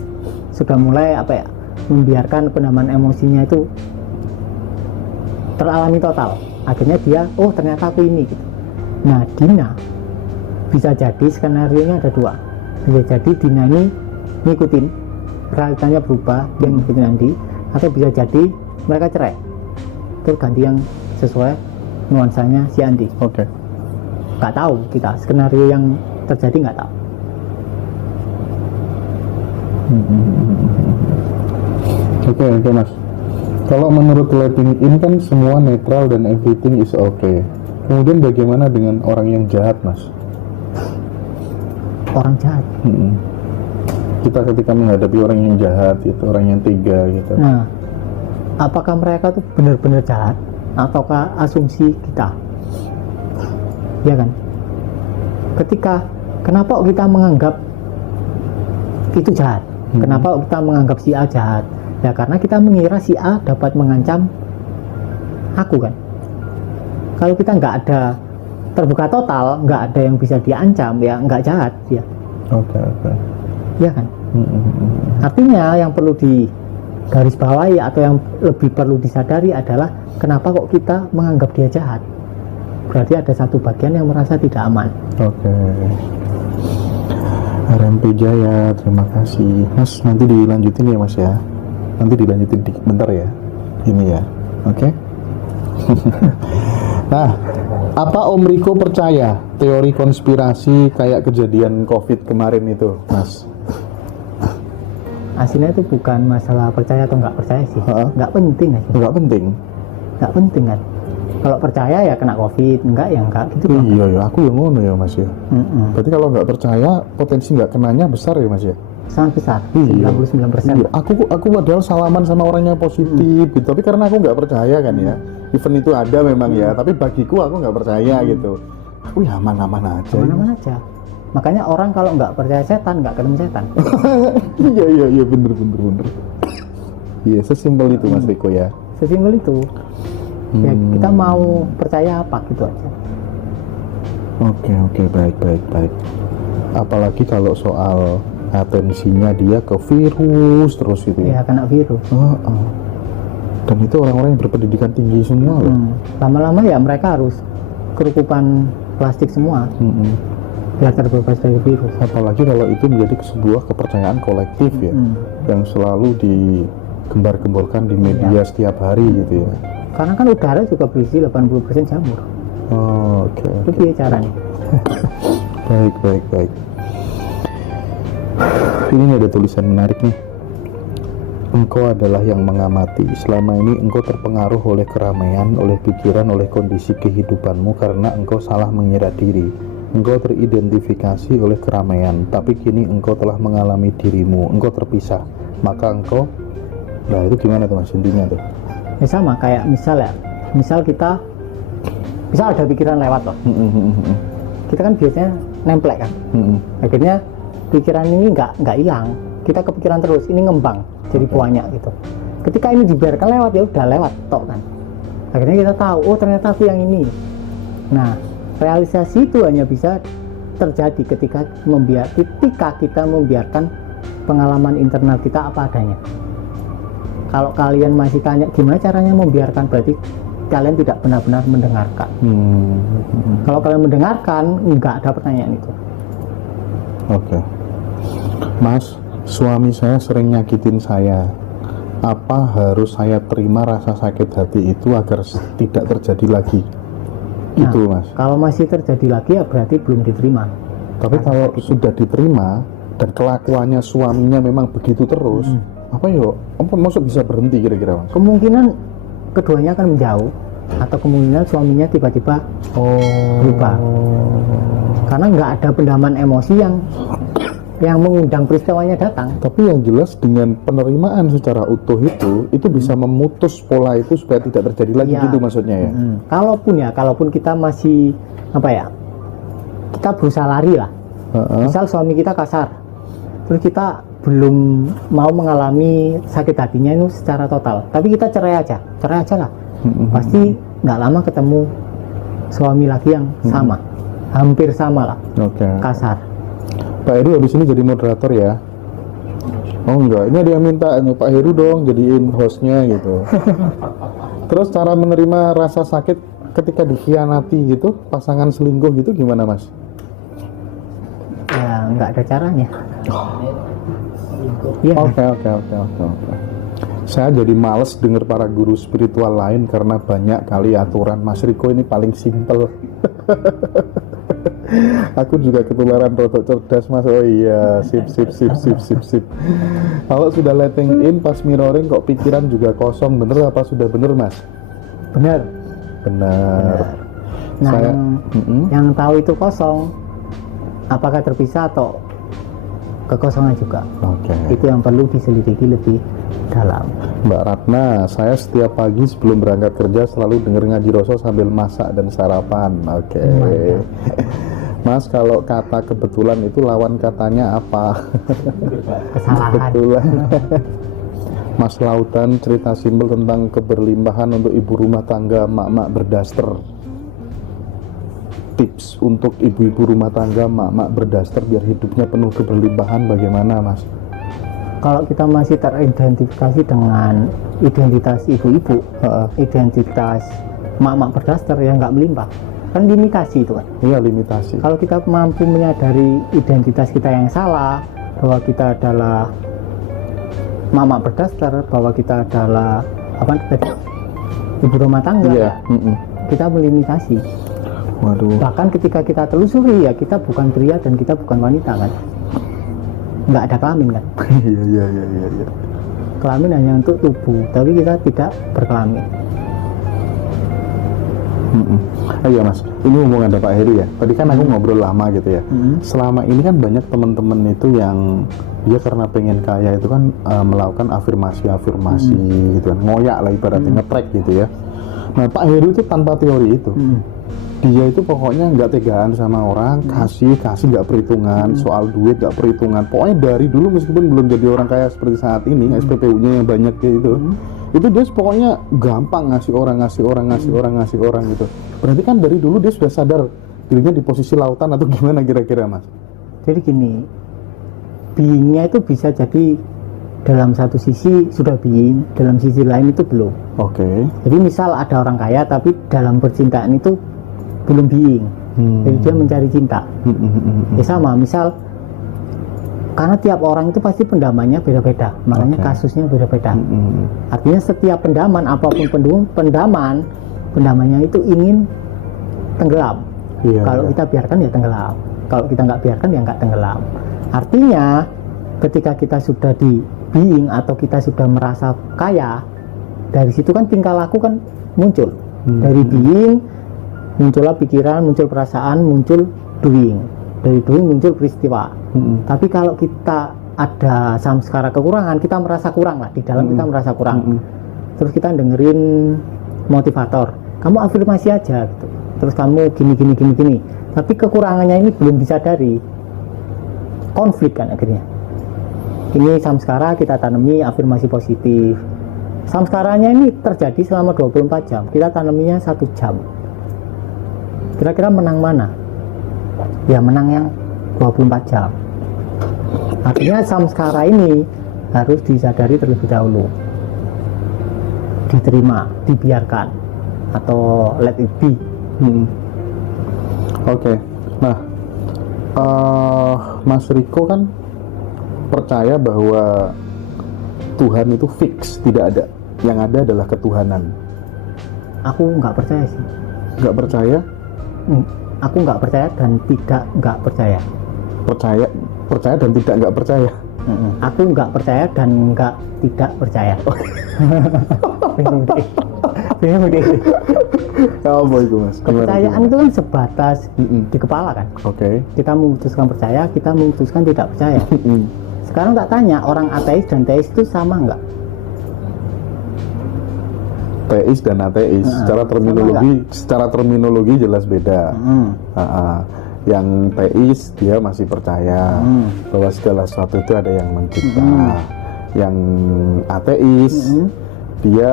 sudah mulai membiarkan pendaman emosinya itu teralami total. Akhirnya dia, oh ternyata aku ini gitu. Nah, Dina bisa jadi skenario-nya ada dua. Bisa jadi Dina ini ngikutin, realitanya berubah, dia ngikutin Andi, atau bisa jadi mereka cerai, terus ganti yang sesuai nuansanya si Andi. Oke. Nggak tahu kita, skenario yang terjadi nggak tahu. Oke Mas. Kalau menurut letting in kan semua netral dan everything is okay. Kemudian bagaimana dengan orang yang jahat Mas? Orang jahat. Kita ketika menghadapi orang yang jahat, itu orang yang tega gitu. Nah, apakah mereka tuh benar-benar jahat ataukah asumsi kita? Ya kan? Kenapa kita menganggap itu jahat? Kenapa kita menganggap si A jahat? Ya karena kita mengira si A dapat mengancam aku kan. Kalau kita nggak ada terbuka total, nggak ada yang bisa diancam, ya nggak jahat dia. Oke. Ya kan? Artinya yang perlu digarisbawahi atau yang lebih perlu disadari adalah kenapa kok kita menganggap dia jahat? Berarti ada satu bagian yang merasa tidak aman. Oke. RMP Jaya, terima kasih. Mas, nanti dilanjutin ya Mas ya. Nanti dilanjutin bentar ya. Ini ya. Oke. Nah, apa Om Riko percaya teori konspirasi kayak kejadian COVID kemarin itu, Mas? Aslinya itu bukan masalah percaya atau nggak percaya sih. Nggak penting aja. Nggak penting. Nggak penting kan. Kalau percaya ya kena COVID, enggak ya enggak gitu kan. Iya ya, aku yang ngono ya Mas ya. Berarti kalau nggak percaya, potensi nggak kenanya besar ya Mas ya? Sangat besar, Iya. 99%. Iya, aku padahal salaman sama orangnya positif gitu, tapi karena aku nggak percaya kan ya, event itu ada memang ya, tapi bagiku aku nggak percaya gitu. Aku ya aman-aman aja. Aman-aman aja. Makanya orang kalau nggak percaya setan, nggak ketemu setan. Iya bener. Iya, sesimpel itu Mas Riko ya. Sesimpel itu. Ya kita mau percaya apa gitu aja. Oke, baik. Apalagi kalau soal atensinya dia ke virus terus gitu ya. Ya kena virus. Dan itu orang-orang yang berpendidikan tinggi semua loh. Lama-lama ya mereka harus kerukupan plastik semua. Biar terbebas dari virus. Apalagi kalau itu menjadi sebuah kepercayaan kolektif ya, yang selalu gembar-gemborkan di media setiap hari gitu ya. Karena kan udara juga berisi 80% jamur. Oh, oke. Itu dia caranya. Baik. Ini ada tulisan menarik nih. Engkau adalah yang mengamati. Selama ini engkau terpengaruh oleh keramaian, oleh pikiran, oleh kondisi kehidupanmu karena engkau salah mengira diri. Engkau teridentifikasi oleh keramaian, tapi kini engkau telah mengalami dirimu. Engkau terpisah. Maka engkau, nah itu gimana tuh mas intinya tuh? Ya sama kayak misal kita ada pikiran lewat loh. Kita kan biasanya nemplek kan. Akhirnya pikiran ini nggak hilang. Kita kepikiran terus, ini ngembang jadi banyak gitu. Ketika ini dibiarkan lewat, ya udah lewat tok kan. Akhirnya kita tahu, oh ternyata aku yang ini. Nah, realisasi itu hanya bisa terjadi ketika kita membiarkan pengalaman internal kita apa adanya. Kalau kalian masih tanya gimana caranya membiarkan, berarti kalian tidak benar-benar mendengarkan. Kalau kalian mendengarkan, nggak ada pertanyaan itu. Oke. Mas, suami saya sering nyakitin saya. Apa harus saya terima rasa sakit hati itu agar tidak terjadi lagi? Nah, Itu mas. kalau masih terjadi lagi ya berarti belum diterima. Tapi kalau sudah diterima dan kelakuannya suaminya memang begitu terus, apa maksud bisa berhenti kira-kira mas? Kemungkinan keduanya akan menjauh, atau kemungkinan suaminya tiba-tiba berubah. Karena nggak ada pendaman emosi yang mengundang peristiwanya datang. Tapi yang jelas dengan penerimaan secara utuh itu bisa memutus pola itu supaya tidak terjadi lagi gitu maksudnya ya. Kalaupun kita masih kita berusaha lari lah. Misal suami kita kasar, terus kita belum mau mengalami sakit hatinya itu secara total, tapi kita cerai aja lah. Pasti nggak lama ketemu suami lagi yang sama, hampir sama lah, kasar. Pak Heru habis ini jadi moderator ya? Oh enggak, ini ada yang minta Pak Heru dong jadiin hostnya gitu. Terus cara menerima rasa sakit ketika dikhianati gitu, pasangan selingkuh gitu gimana mas? Ya nggak ada caranya. Oke. Saya jadi males dengar para guru spiritual lain karena banyak kali aturan. Mas Riko ini paling simpel. Aku juga ketularan rotok cerdas mas. Oh iya, sip. Kalau sudah letting in pas mirroring kok pikiran juga kosong, bener apa sudah bener mas? Bener. Nah, yang tahu itu kosong, apakah terpisah atau kekosongan juga? Itu yang perlu diselidiki lebih dalam. Mbak Ratna, saya setiap pagi sebelum berangkat kerja selalu denger ngaji Rasul sambil masak dan sarapan. Mas, kalau kata kebetulan itu lawan katanya apa? Kesalahan. Kebetulan. Mas Lautan cerita simpel tentang keberlimpahan untuk ibu rumah tangga mak-mak berdaster. Tips untuk ibu-ibu rumah tangga mak-mak berdaster biar hidupnya penuh keberlimpahan bagaimana mas? Kalau kita masih teridentifikasi dengan identitas ibu-ibu, identitas mak-mak berdaster yang nggak melimpah, kan limitasi itu kan? Iya, limitasi. Kalau kita mampu menyadari identitas kita yang salah, bahwa kita adalah mak-mak berdaster, bahwa kita adalah ibu rumah tangga, kita melimitasi. Waduh. Bahkan ketika kita telusuri ya kita bukan pria dan kita bukan wanita kan, nggak ada kelamin kan. Iya. Kelamin hanya untuk tubuh, tapi kita tidak berkelamin. Iya mas, ini hubungan ada Pak Heri ya. Tadi kan aku ngobrol lama gitu ya. Selama ini kan banyak teman-teman itu yang dia karena pengen kaya itu kan melakukan afirmasi gitu kan, ngoyak lah ibaratnya, ngetrek gitu ya. Nah Pak Heru itu tanpa teori itu, dia itu pokoknya nggak tegaan sama orang, kasih nggak perhitungan, soal duit nggak perhitungan. Pokoknya dari dulu meskipun belum jadi orang kaya seperti saat ini, SPPU-nya yang banyak gitu, itu dia pokoknya gampang ngasih orang gitu. Berarti kan dari dulu dia sudah sadar dirinya di posisi lautan atau gimana kira-kira mas? Jadi gini, being-nya itu bisa jadi dalam satu sisi sudah being, dalam sisi lain itu belum. Jadi misal ada orang kaya tapi dalam percintaan itu belum being, jadi dia mencari cinta. Ya sama, misal Karena tiap orang itu pasti pendamannya beda-beda, makanya Oke. kasusnya beda-beda. Mm-mm. Artinya setiap pendaman, apapun pendamannya itu ingin tenggelam. Iya, Kalau iya. kita biarkan ya tenggelam, kalau kita nggak biarkan ya nggak tenggelam. Artinya ketika kita sudah di being atau kita sudah merasa kaya, dari situ kan tingkah laku kan muncul. Dari being muncullah pikiran, muncul perasaan, muncul doing. Dari doing muncul peristiwa. Tapi kalau kita ada samskara kekurangan, kita merasa kurang lah, di dalam kita merasa kurang. Terus kita dengerin motivator, kamu afirmasi aja gitu. Terus kamu gini. Tapi kekurangannya ini belum disadari, konflik kan akhirnya. Ini samskara kita tanami afirmasi positif. Samskaranya ini terjadi selama 24 jam. Kita tanaminya 1 jam. Kira-kira menang mana? Ya menang yang 24 jam. Artinya samskara ini harus disadari terlebih dahulu. Diterima, dibiarkan, atau let it be. Oke. Nah, Mas Riko kan percaya bahwa Tuhan itu fix, tidak ada. Yang ada adalah ketuhanan. Aku nggak percaya sih. Nggak percaya? Aku nggak percaya dan tidak nggak percaya. Percaya dan tidak nggak percaya. Aku nggak percaya dan nggak tidak percaya. Bingung deh. Apa itu, Mas? Kepercayaan itu kan sebatas di kepala kan. Oke. Kita memutuskan percaya, kita memutuskan tidak percaya. Sekarang tak tanya, orang ateis dan teis itu sama nggak? Teis dan ateis secara terminologi jelas beda. Yang teis dia masih percaya bahwa segala sesuatu itu ada yang mencipta. Yang ateis dia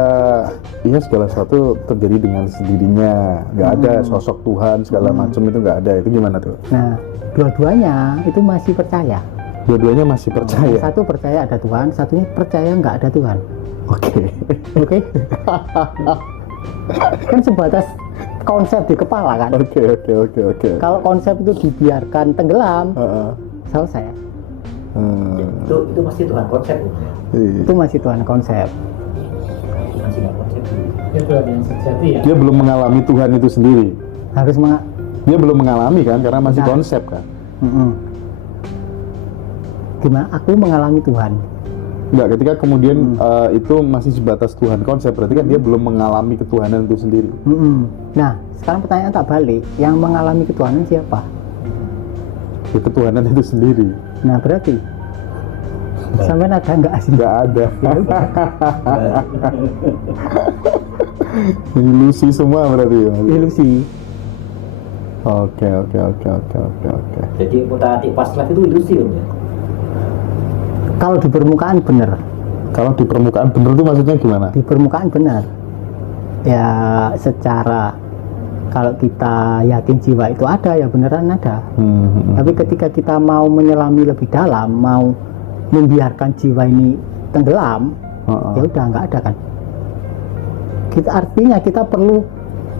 segala sesuatu terjadi dengan sendirinya, nggak ada sosok Tuhan segala macam, itu nggak ada. Itu gimana tuh? Nah, dua-duanya itu masih percaya. Dua-duanya masih percaya. Satu percaya ada Tuhan, satunya percaya nggak ada Tuhan. Oke? Kan sebatas konsep di kepala kan. Oke. Kalau konsep itu dibiarkan tenggelam, selesai. Itu pasti Tuhan konsep Itu masih Tuhan konsep. masih nggak konsep Itu ada yang sejati ya. Dia belum mengalami Tuhan itu sendiri. Harus Dia belum mengalami kan, karena masih Nah. konsep kan. Gimana? Aku mengalami Tuhan. Enggak, ketika kemudian itu masih sebatas Tuhan konsep, berarti kan dia belum mengalami ketuhanan itu sendiri. Nah, sekarang pertanyaan tak balik. Yang mengalami ketuhanan siapa? Ya, ketuhanan itu sendiri. Nah, berarti sampai ada nggak sih? Nggak ada. Ilusi semua berarti ya. Ilusi. Oke. jadi mutasi past life itu ilusi Om ya. Kalau di permukaan benar. Kalau di permukaan bener itu maksudnya gimana? Di permukaan benar. Ya, secara kalau kita yakin jiwa itu ada, ya beneran ada. Tapi ketika kita mau menyelami lebih dalam, mau membiarkan jiwa ini tenggelam, ya udah nggak ada kan. Artinya kita perlu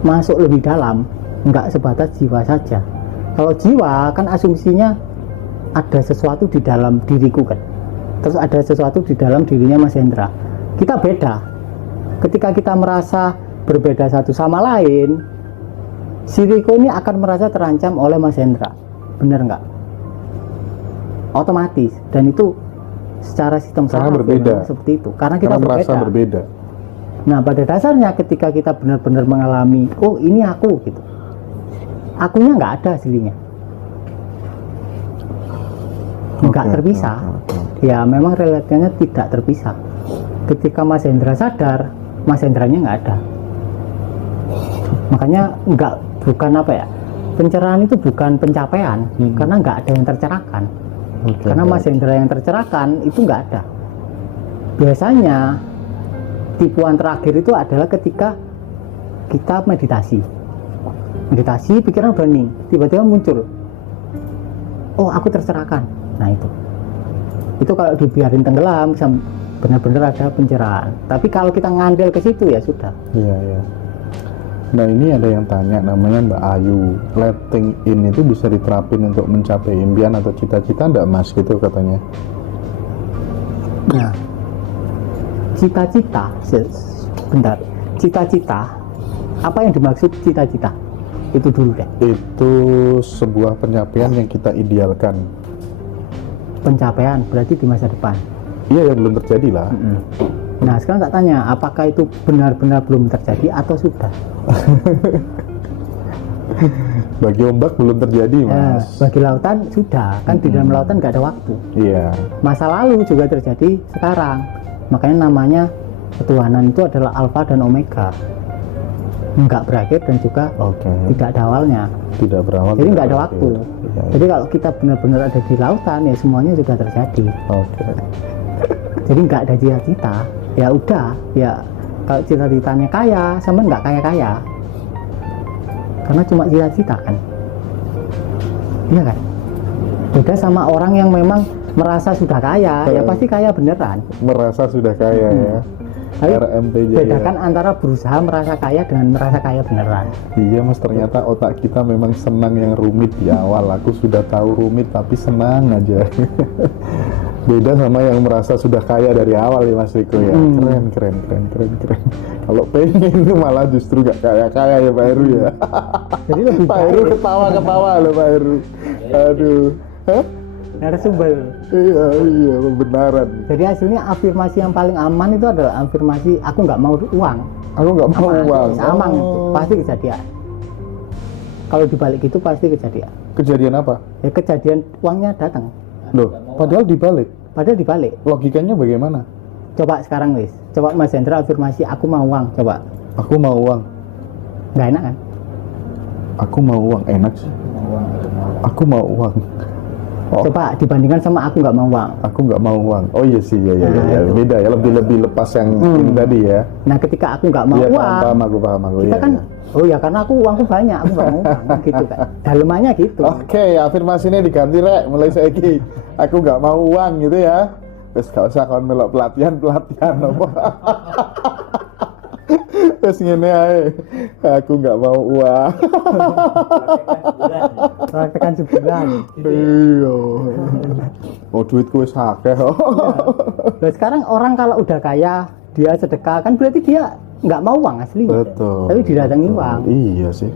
masuk lebih dalam, nggak sebatas jiwa saja. Kalau jiwa kan asumsinya ada sesuatu di dalam diriku kan, terus ada sesuatu di dalam dirinya Mas Hendra. Kita beda. Ketika kita merasa berbeda satu sama lain, si Riko ini akan merasa terancam oleh Mas Hendra. Bener nggak? Otomatis. Dan itu secara sistem Karena saraf berbeda. memang seperti itu. Karena kita Karena merasa berbeda. Nah, pada dasarnya ketika kita benar-benar mengalami, oh ini aku gitu, akunya nggak ada aslinya, nggak Oke, terpisah. oke. Ya memang relasinya tidak terpisah. Ketika Mas Hendra sadar, Mas Hendranya nggak ada. Makanya bukan apa ya, pencerahan itu bukan pencapaian, karena nggak ada yang tercerahkan. Karena Mas Hendra yang tercerahkan itu nggak ada. Biasanya tipuan terakhir itu adalah ketika kita meditasi, pikiran udah hening, tiba-tiba muncul, oh aku tercerahkan. Nah itu kalau dibiarin tenggelam benar-benar ada pencerahan. Tapi kalau kita ngandel ke situ ya sudah. Iya. Nah ini ada yang tanya, namanya Mbak Ayu, letting in itu bisa diterapin untuk mencapai impian atau cita-cita enggak Mas gitu katanya? Nah, cita-cita, bentar, cita-cita, apa yang dimaksud cita-cita? Itu dulu deh. Itu sebuah pencapaian yang kita idealkan. Pencapaian berarti di masa depan. Iya, yang belum terjadi lah. Nah, sekarang tak tanya, apakah itu benar-benar belum terjadi atau sudah? Bagi ombak belum terjadi Ya, Mas. bagi lautan sudah, kan di dalam lautan nggak ada waktu. Iya. Masa lalu juga terjadi sekarang. Makanya namanya ketuhanan itu adalah alfa dan omega. Nggak berakhir dan juga Oke. tidak ada awalnya. Tidak berawal. Jadi tidak nggak ada berakhir. waktu. Iya. Jadi kalau kita benar-benar ada di lautan ya semuanya sudah terjadi. Oke. Jadi nggak ada cita-cita. Ya udah, ya kalau cita-citanya kaya, sama nggak kaya-kaya. Karena cuma cita-cita kan. Iya kan? Beda sama orang yang memang merasa sudah kaya, ya pasti kaya beneran. Merasa sudah kaya ya. Tapi RMP Jaya. bedakan antara berusaha merasa kaya dengan merasa kaya beneran. Iya Mas, ternyata otak kita memang senang yang rumit di awal. Aku sudah tahu rumit tapi senang aja. Beda sama yang merasa sudah kaya dari awal ya Mas Riko ya. Keren. Kalau pengen itu malah justru gak kaya-kaya ya Pak Heru ya. Jadi lebih Pak Heru baik ketawa-ketawa loh Pak Heru. Aduh. Hah? narasumber. Iya, pembenaran. Jadi hasilnya afirmasi yang paling aman itu adalah afirmasi aku nggak mau uang. Aku nggak mau Apa uang. aja, aman itu Oh. pasti kejadian. Kalau dibalik itu pasti kejadian. Kejadian apa? Ya kejadian uangnya datang. Loh, padahal dibalik. Padahal dibalik. Logikanya bagaimana? Coba sekarang wis. Coba Mas Hendra afirmasi aku mau uang. Coba. Aku mau uang. Nggak enak kan? Aku mau uang, enak sih. Aku mau uang. Oh. Coba dibandingkan sama aku nggak mau uang. Aku nggak mau uang. Oh iya sih, ya. Nah, itu. Beda ya, lebih lepas yang ini tadi ya. Nah ketika aku nggak mau Iya, uang, paham aku. kita Iya, kan, iya. oh ya karena aku uangku banyak, aku nggak mau uang, gitu kan. Dalemannya gitu. Oke, afirmasinya diganti rek, mulai saiki. Aku nggak mau uang gitu ya. Terus gak usah kon melok pelatihan apa. Terus ngene ae. Aku nggak mau uang. Praktekan sebulan. Iya. Oh duitku wis akeh. Nah sekarang orang kalau udah kaya, dia sedekah kan berarti dia nggak mau uang asli. Betul. Tapi didatangi uang. Iya sih.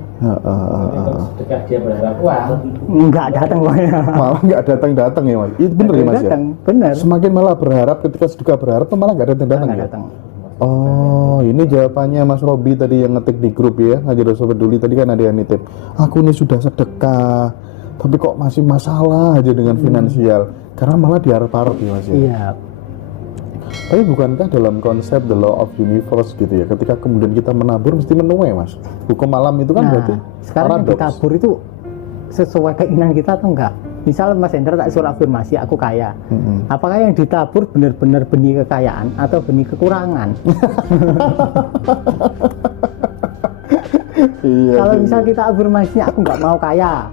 Sedekah dia berharap uang. Nggak datang uangnya. Malah nggak datang ya Mas. Itu bener ya Mas ya. Datang, bener. Semakin malah berharap ketika sedekah berharap malah nggak datang Nggak ya. datang. Oh, ini jawabannya Mas Robi tadi yang ngetik di grup ya, Ngaji Rasa Peduli tadi kan ada yang nitip. Aku ini sudah sedekah, tapi kok masih masalah aja dengan finansial. Karena malah diharap-harap ya Mas ya. Iya. Tapi bukankah dalam konsep the law of universe gitu ya, ketika kemudian kita menabur mesti menuai Mas. Hukum alam itu kan berarti sekarang yang paradoks. ditabur itu sesuai keinginan kita atau enggak? Misal Mas Hendra tak suruh afirmasi aku kaya. Apakah yang ditabur benar-benar benih kekayaan atau benih kekurangan? Iya. Kalau iya. misal kita afirmasinya aku nggak mau kaya,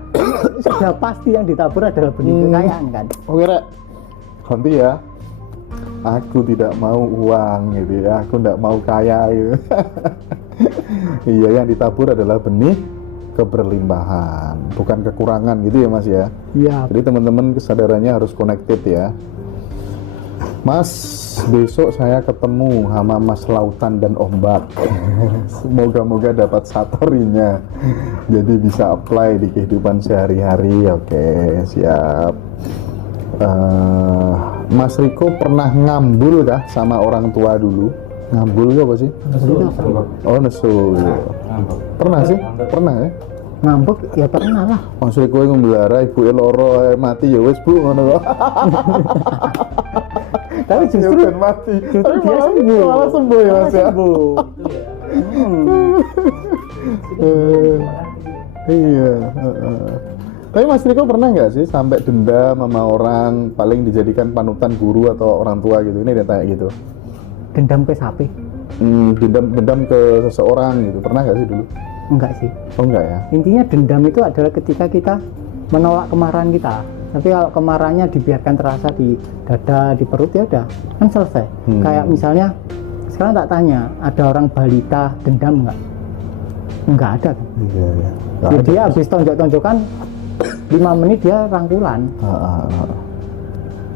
sudah pasti yang ditabur adalah benih kekayaan kan? Oke rek, ganti ya. Aku tidak mau uang gitu ya, aku tidak mau kaya gitu. Iya, yang ditabur adalah benih keberlimpahan, bukan kekurangan gitu ya Mas ya. Iya. Jadi teman-teman kesadarannya harus connected ya. Mas, besok saya ketemu sama Mas Lautan dan Ombak. Semoga-moga dapat satorinya. Jadi bisa apply di kehidupan sehari-hari. Oke, siap. Mas Riko pernah ngambul kah sama orang tua dulu? Ngambul itu apa sih? Oh, nesu. Pernah sih? Pernah ya? Ngambek ya pernah lah. Mas Riko yang membelara ibu loro mati ya wes bu ngono kok. Tapi justru Ya, ben mati. Tapi dia sembuh. Malah sembuh ya Mas ya. Sembuh. Iya. Tapi Mas Riko pernah nggak sih sampai dendam sama orang paling dijadikan panutan guru atau orang tua gitu? Ini dia tanya gitu. Dendam ke sapi? Dendam ke seseorang gitu. Pernah nggak sih dulu? Enggak sih. Oh enggak ya? Intinya dendam itu adalah ketika kita menolak kemarahan kita. Tapi kalau kemarahannya dibiarkan terasa di dada, di perut ya udah, kan selesai. Kayak misalnya sekarang tak tanya, ada orang balita dendam nggak? nggak ada kan. Iya, iya. Nggak Ya, ada. dia habis tonjok-tonjokan 5 menit dia rangkulan.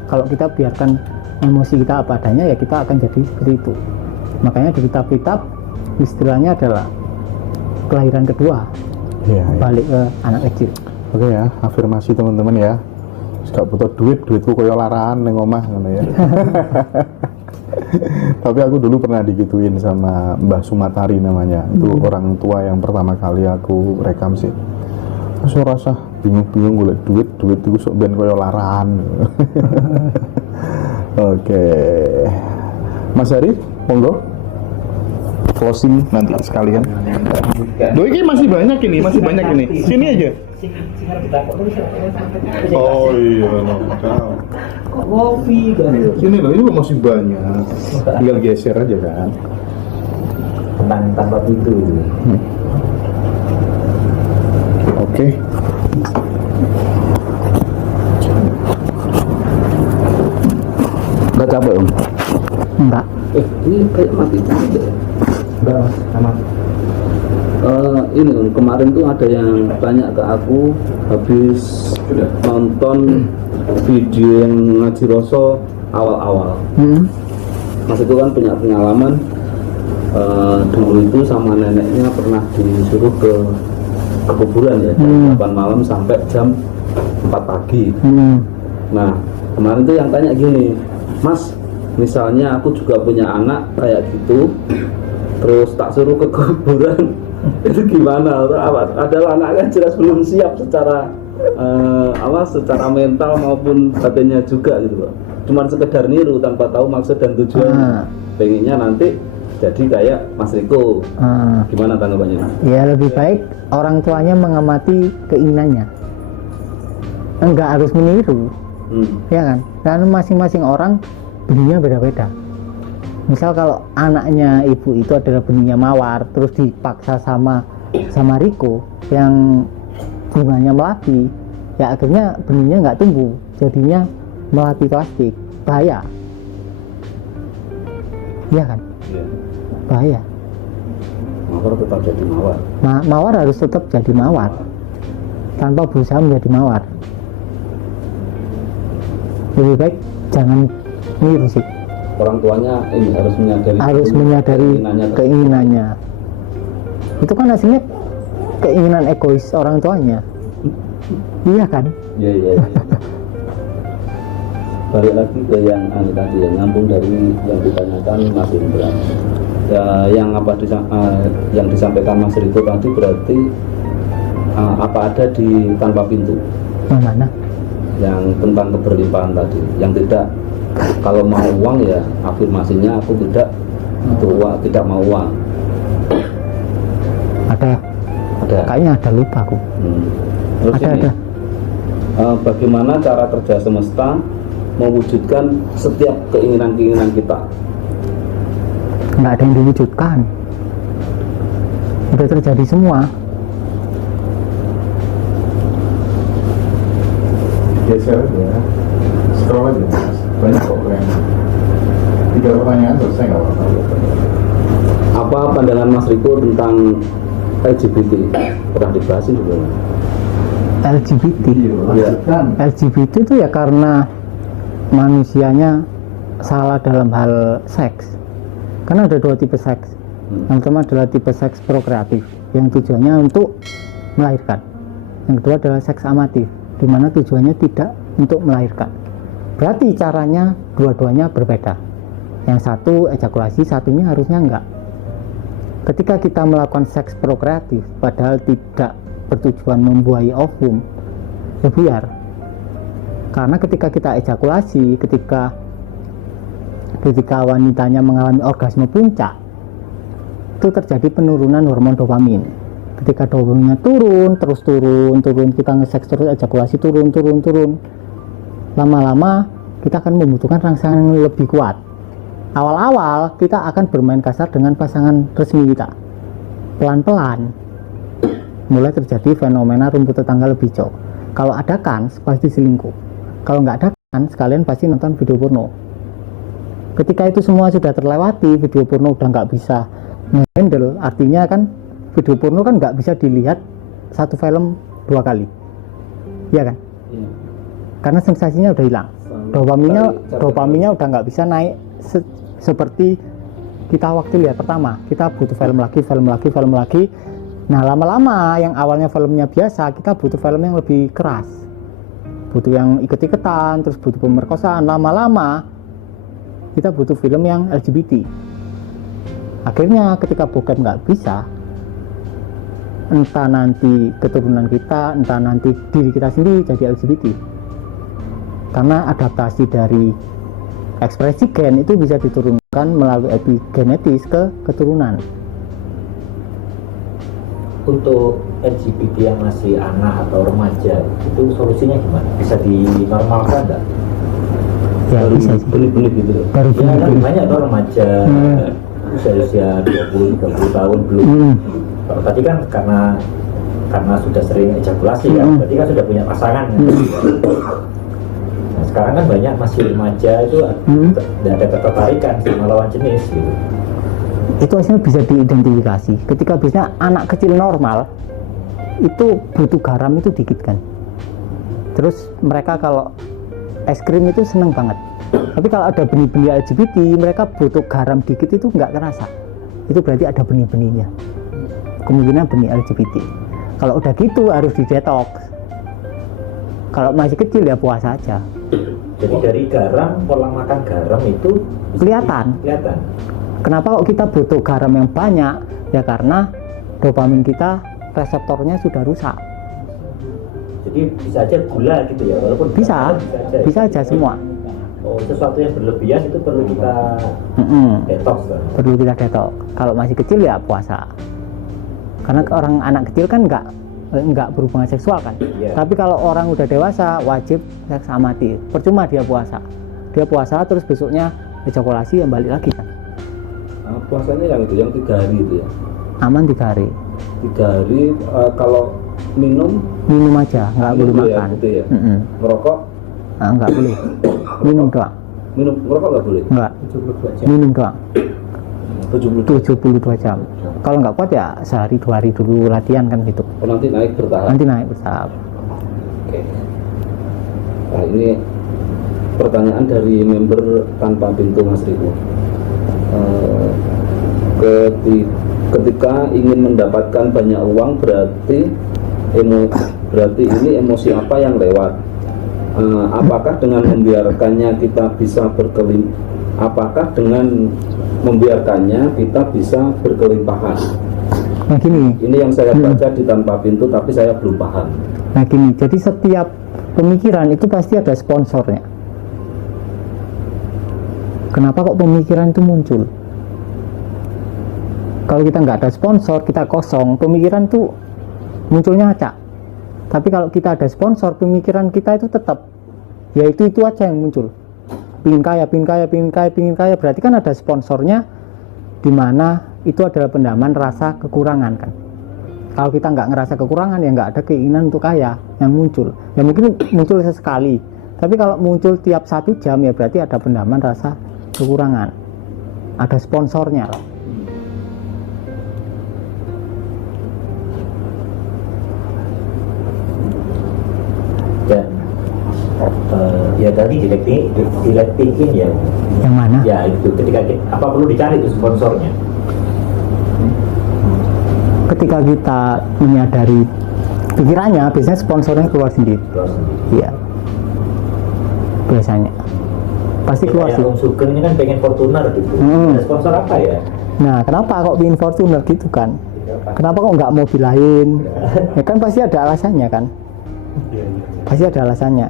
Kalau kita biarkan emosi kita apa adanya, ya kita akan jadi seperti itu. Makanya di kitab-kitab istilahnya adalah kelahiran kedua, Iya, iya. balik ke anak kecil. Oke ya, afirmasi teman-teman ya. Gak butuh duitku koyo larangan ning omah ngono ya. Tapi aku dulu pernah digituin sama Mbah Sumatari namanya. Itu orang tua yang pertama kali aku rekam sih. Terus aku rasa bingung-bingung golek duit itu sok ben koyo larangan. Oke. Mas Ari, monggo. Closing nanti sekalian. Loh, ini masih banyak ini. Sini aja. Oh iya, Kok ngopi kan? Sini loh, ini masih banyak. Tinggal geser aja kan. Tenang tanpa pintu. Oke. Nggak capek om? Enggak. Ini kayak mati capek. Enggak mas, aman. Ini om, kemarin tuh ada yang tanya ke aku habis nonton video yang ngaji Roso awal-awal. Mas itu kan punya pengalaman dulu itu sama neneknya pernah disuruh ke kuburan ya jam 8 malam sampai jam 4 pagi. Nah kemarin tuh yang tanya gini, Mas misalnya aku juga punya anak kayak gitu, terus tak suruh ke kuburan itu gimana? Adalah anak kan jelas belum siap secara secara mental maupun batinnya juga gitu loh. Cuman sekedar niru tanpa tahu maksud dan tujuan. Pengennya nanti jadi kayak Mas Riko. Gimana tanggapannya? Ya lebih baik orang tuanya mengamati keinginannya, enggak harus meniru, ya kan? Karena masing-masing orang benihnya beda-beda. Misal kalau anaknya ibu itu adalah benihnya mawar, terus dipaksa sama Riko yang bunganya melati, ya akhirnya benihnya nggak tumbuh, jadinya melati plastik, bahaya, ya kan? Iya. Bahaya. Mawar tetap jadi mawar. Mawar harus tetap jadi mawar, tanpa berusaha menjadi mawar. Lebih baik jangan niru sih. Orang tuanya ini harus menyadari keinginannya. Itu kan hasilnya keinginan egois orang tuanya, iya kan? Iya. Balik lagi ke yang tadi yang nyambung dari yang ditanyakan Mas Indra. Ya, yang disampaikan Mas Riko tadi berarti apa ada di tanpa pintu? Yang mana? Yang tentang keberlimpahan tadi, yang tidak kalau mau uang ya afirmasinya aku tidak tidak mau uang. Ada. Kayaknya ada, lupa aku. Terus Ada, ini, bagaimana cara kerja semesta mewujudkan setiap keinginan kita? Nggak ada yang diwujudkan, udah terjadi semua. Geser aja. Scroll aja. Banyak kok yang 3 pertanyaan selesai nggak apa-apa. Apa pandangan Mas Riko tentang LGBT? Pernah dibahas juga? LGBT. Iya. LGBT itu ya karena manusianya salah dalam hal seks. Karena ada 2 tipe seks. Yang pertama adalah tipe seks prokreatif yang tujuannya untuk melahirkan. Yang kedua adalah seks amatif, di mana tujuannya tidak untuk melahirkan. Berarti caranya dua-duanya berbeda. Yang satu ejakulasi, satunya harusnya enggak. Ketika kita melakukan seks prokreatif padahal tidak bertujuan membuahi ovum, ya biar. Karena ketika kita ejakulasi, ketika wanitanya mengalami orgasme puncak, itu terjadi penurunan hormon dopamin. Ketika dopaminnya turun, kita nge-seks terus, ejakulasi turun. Lama-lama kita akan membutuhkan rangsangan yang lebih kuat. Awal-awal kita akan bermain kasar dengan pasangan resmi kita. Pelan-pelan mulai terjadi fenomena rumput tetangga lebih hijau. Kalau ada kans pasti selingkuh. Kalau nggak ada kans, kalian pasti nonton video porno. Ketika itu semua sudah terlewati, video porno udah nggak bisa handle, artinya kan video porno kan nggak bisa dilihat satu film 2 kali, ya kan? Iya. Karena sensasinya udah hilang, dopaminnya udah nggak bisa naik seperti kita waktu lihat pertama. Kita butuh film lagi. Nah, lama-lama yang awalnya filmnya biasa, kita butuh film yang lebih keras, butuh yang ikut-ikutan, terus butuh pemerkosaan. Lama-lama kita butuh film yang LGBT. Akhirnya ketika bokep nggak bisa, entah nanti keturunan kita, entah nanti diri kita sendiri jadi LGBT. Karena adaptasi dari ekspresi gen itu bisa diturunkan melalui epigenetis ke keturunan. Untuk LGBT yang masih anak atau remaja itu solusinya gimana? Bisa dinormalkan nggak? Ya bisa sih. Benih-benih gitu. Baru Ya kan benar. banyak tuh remaja usia 20-30 tahun belum. Kalau tadi kan karena sudah sering ejakulasi kan, berarti kan sudah punya pasangan kan. Nah, sekarang kan banyak masih remaja itu tidak ada ketertarikan sama lawan jenis gitu. Itu hasilnya bisa diidentifikasi. Ketika biasanya anak kecil normal itu butuh garam itu dikit kan. Terus mereka kalau es krim itu seneng banget. Tapi kalau ada benih-benih LGBT, mereka butuh garam dikit itu nggak kerasa. Itu berarti ada benih-benihnya. Kemungkinan benih LGBT. Kalau udah gitu harus didetox. Kalau masih kecil ya puasa aja. Jadi dari garam, pola makan garam itu Kelihatan. Kenapa kok kita butuh garam yang banyak? Ya karena dopamin kita reseptornya sudah rusak. Jadi bisa aja gula gitu ya, walaupun Bisa aja semua. Oh, sesuatu yang berlebihan itu perlu kita detox kan? Perlu kita detox. Kalau masih kecil ya puasa. Karena orang anak kecil kan nggak berhubungan seksual kan. Iya. Tapi kalau orang udah dewasa wajib seks amati. Percuma dia puasa. Dia puasa terus besoknya ejakulasi yang balik lagi kan. Puasanya yang 3 hari itu ya. Aman 3 hari. 3 hari kalau minum Aja, nggak boleh boleh makan. ya, gitu ya. Merokok Nggak boleh. Minum doang. merokok nggak boleh. Nggak. Minum doang. 72. 72 jam. Kalau nggak kuat ya sehari 2 hari dulu latihan kan gitu. Oh, nanti naik bertahap. Nanti naik bertahap. Oke. Nah, ini pertanyaan dari member tanpa pintu Mas Riko. Ketika ingin mendapatkan banyak uang berarti ini emosi apa yang lewat? Apakah dengan membiarkannya kita bisa berkelimpahan? Nah gini. Ini yang saya baca di tanpa pintu tapi saya belum paham. Nah gini, jadi setiap pemikiran itu pasti ada sponsornya. Kenapa kok pemikiran itu muncul? Kalau kita nggak ada sponsor, kita kosong, pemikiran tuh munculnya acak. Tapi kalau kita ada sponsor, pemikiran kita itu tetap, ya itu aja yang muncul. Pingin kaya, berarti kan ada sponsornya, di mana itu adalah pendaman rasa kekurangan kan. Kalau kita nggak ngerasa kekurangan, ya nggak ada keinginan untuk kaya yang muncul. Ya mungkin muncul sesekali, tapi kalau muncul tiap 1 jam, ya berarti ada pendaman rasa kekurangan. Ada sponsornya loh. Dan ya tadi delete thinking ya. Yang mana? Ya itu ketika apa perlu dicari itu sponsornya. Ketika kita menyadari pikirannya, biasanya sponsornya keluar sendiri. Iya. Biasanya. Pasti keluar sih. Om Sugeng ini kan pengen Fortuner gitu. Ada sponsor apa ya? Nah, kenapa kok bikin Fortuner gitu kan? Kenapa kok nggak mobil lain? Ya kan pasti ada alasannya kan? Pasti ada alasannya.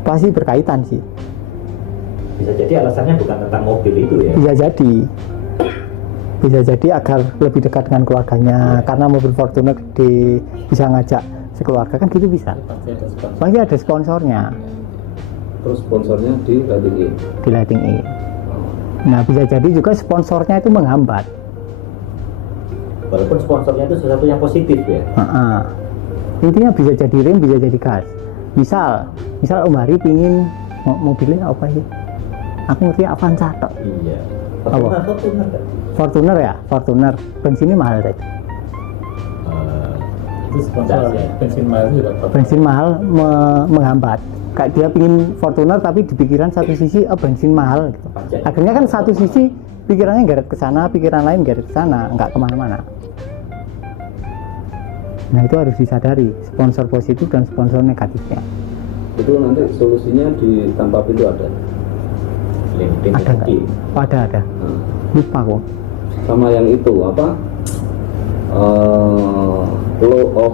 Pasti berkaitan sih. Bisa jadi alasannya bukan tentang mobil itu ya. Bisa jadi agar lebih dekat dengan keluarganya, karena mobil Fortuner bisa ngajak sekeluarga kan gitu bisa. Pasti ada sponsornya. Terus sponsornya di Lighting E. Nah, bisa jadi juga sponsornya itu menghambat. Walaupun sponsornya itu sesuatu yang positif ya. Intinya bisa jadi rem, bisa jadi gas. Misal Om Hari pingin mobilnya apa sih? Aku ngerti Avanza tok. Iya. Apa? Fortuner kan? Fortuner ya, Fortuner. Bensinnya mahal tadi. Itu sponsor bensin mahal itu juga Bensin mahal menghambat. Kayak dia pingin Fortuner tapi di pikiran satu sisi bensin mahal gitu. Pajak. Akhirnya kan satu sisi pikirannya geret ke sana, pikiran lain geret ke sana, nggak kemana-mana. Nah itu harus disadari sponsor positif dan sponsor negatifnya. Itu nanti solusinya di tanpa pintu ada. LinkedIn Ada nggak? LinkedIn. Oh, ada. Nah, Lupa kok. sama yang itu apa? Law of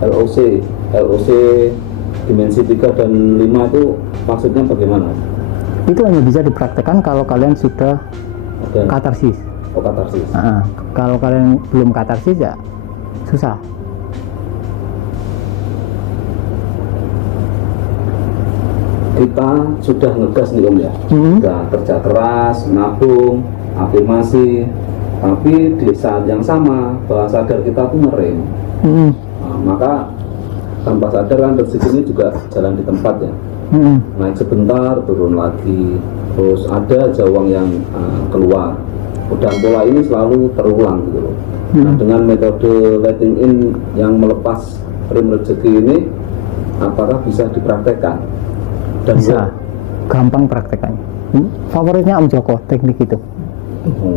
LOC dimensi 3 dan 5 itu maksudnya bagaimana? Itu hanya bisa dipraktekkan kalau kalian sudah Ada katarsis. katarsis. Kalau kalian belum katarsis ya susah. Kita sudah ngegas nih Om ya, Mhm. sudah kerja keras, nabung, afirmasi, tapi di saat yang sama bawah sadar kita tuh ngerem. Mm-mm. Nah, maka tanpa sadar kan rezeki ini juga jalan di tempat ya, Mm-mm. naik sebentar turun lagi, terus ada aja uang yang keluar. Dan pola ini selalu terulang gitu loh. Nah, dengan metode letting in yang melepas rem rezeki ini, apakah bisa dipraktekkan? Dan Bisa. Gampang praktekannya. Favoritnya Om Joko teknik itu.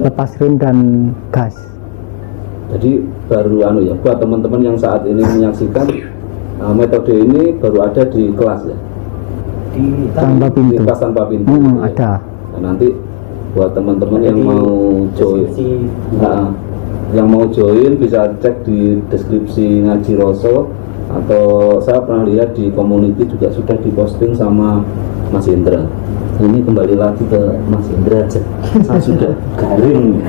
Lepas rem dan gas. Jadi baru ya buat teman-teman yang saat ini menyaksikan metode ini baru ada di kelas ya, Tanpa di pintu. kelas tanpa pintu. Ya. Ada. Nah, nanti buat teman-teman yang Jadi, mau join, deskripsi. nah, yang mau join bisa cek di deskripsi Ngaji Roso, atau saya pernah lihat di community juga sudah diposting sama Mas Indra. Ini kembali lagi ke Mas Indra aja. Saya sudah garing.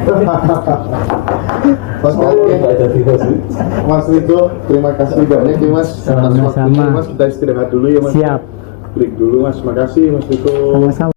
Mas Mas Riko, terima kasih banyak ya Mas. Atas Sama-sama. waktunya, Mas, kita istirahat dulu ya Mas. Siap. Break dulu Mas, makasih Mas Riko. Sama-sama.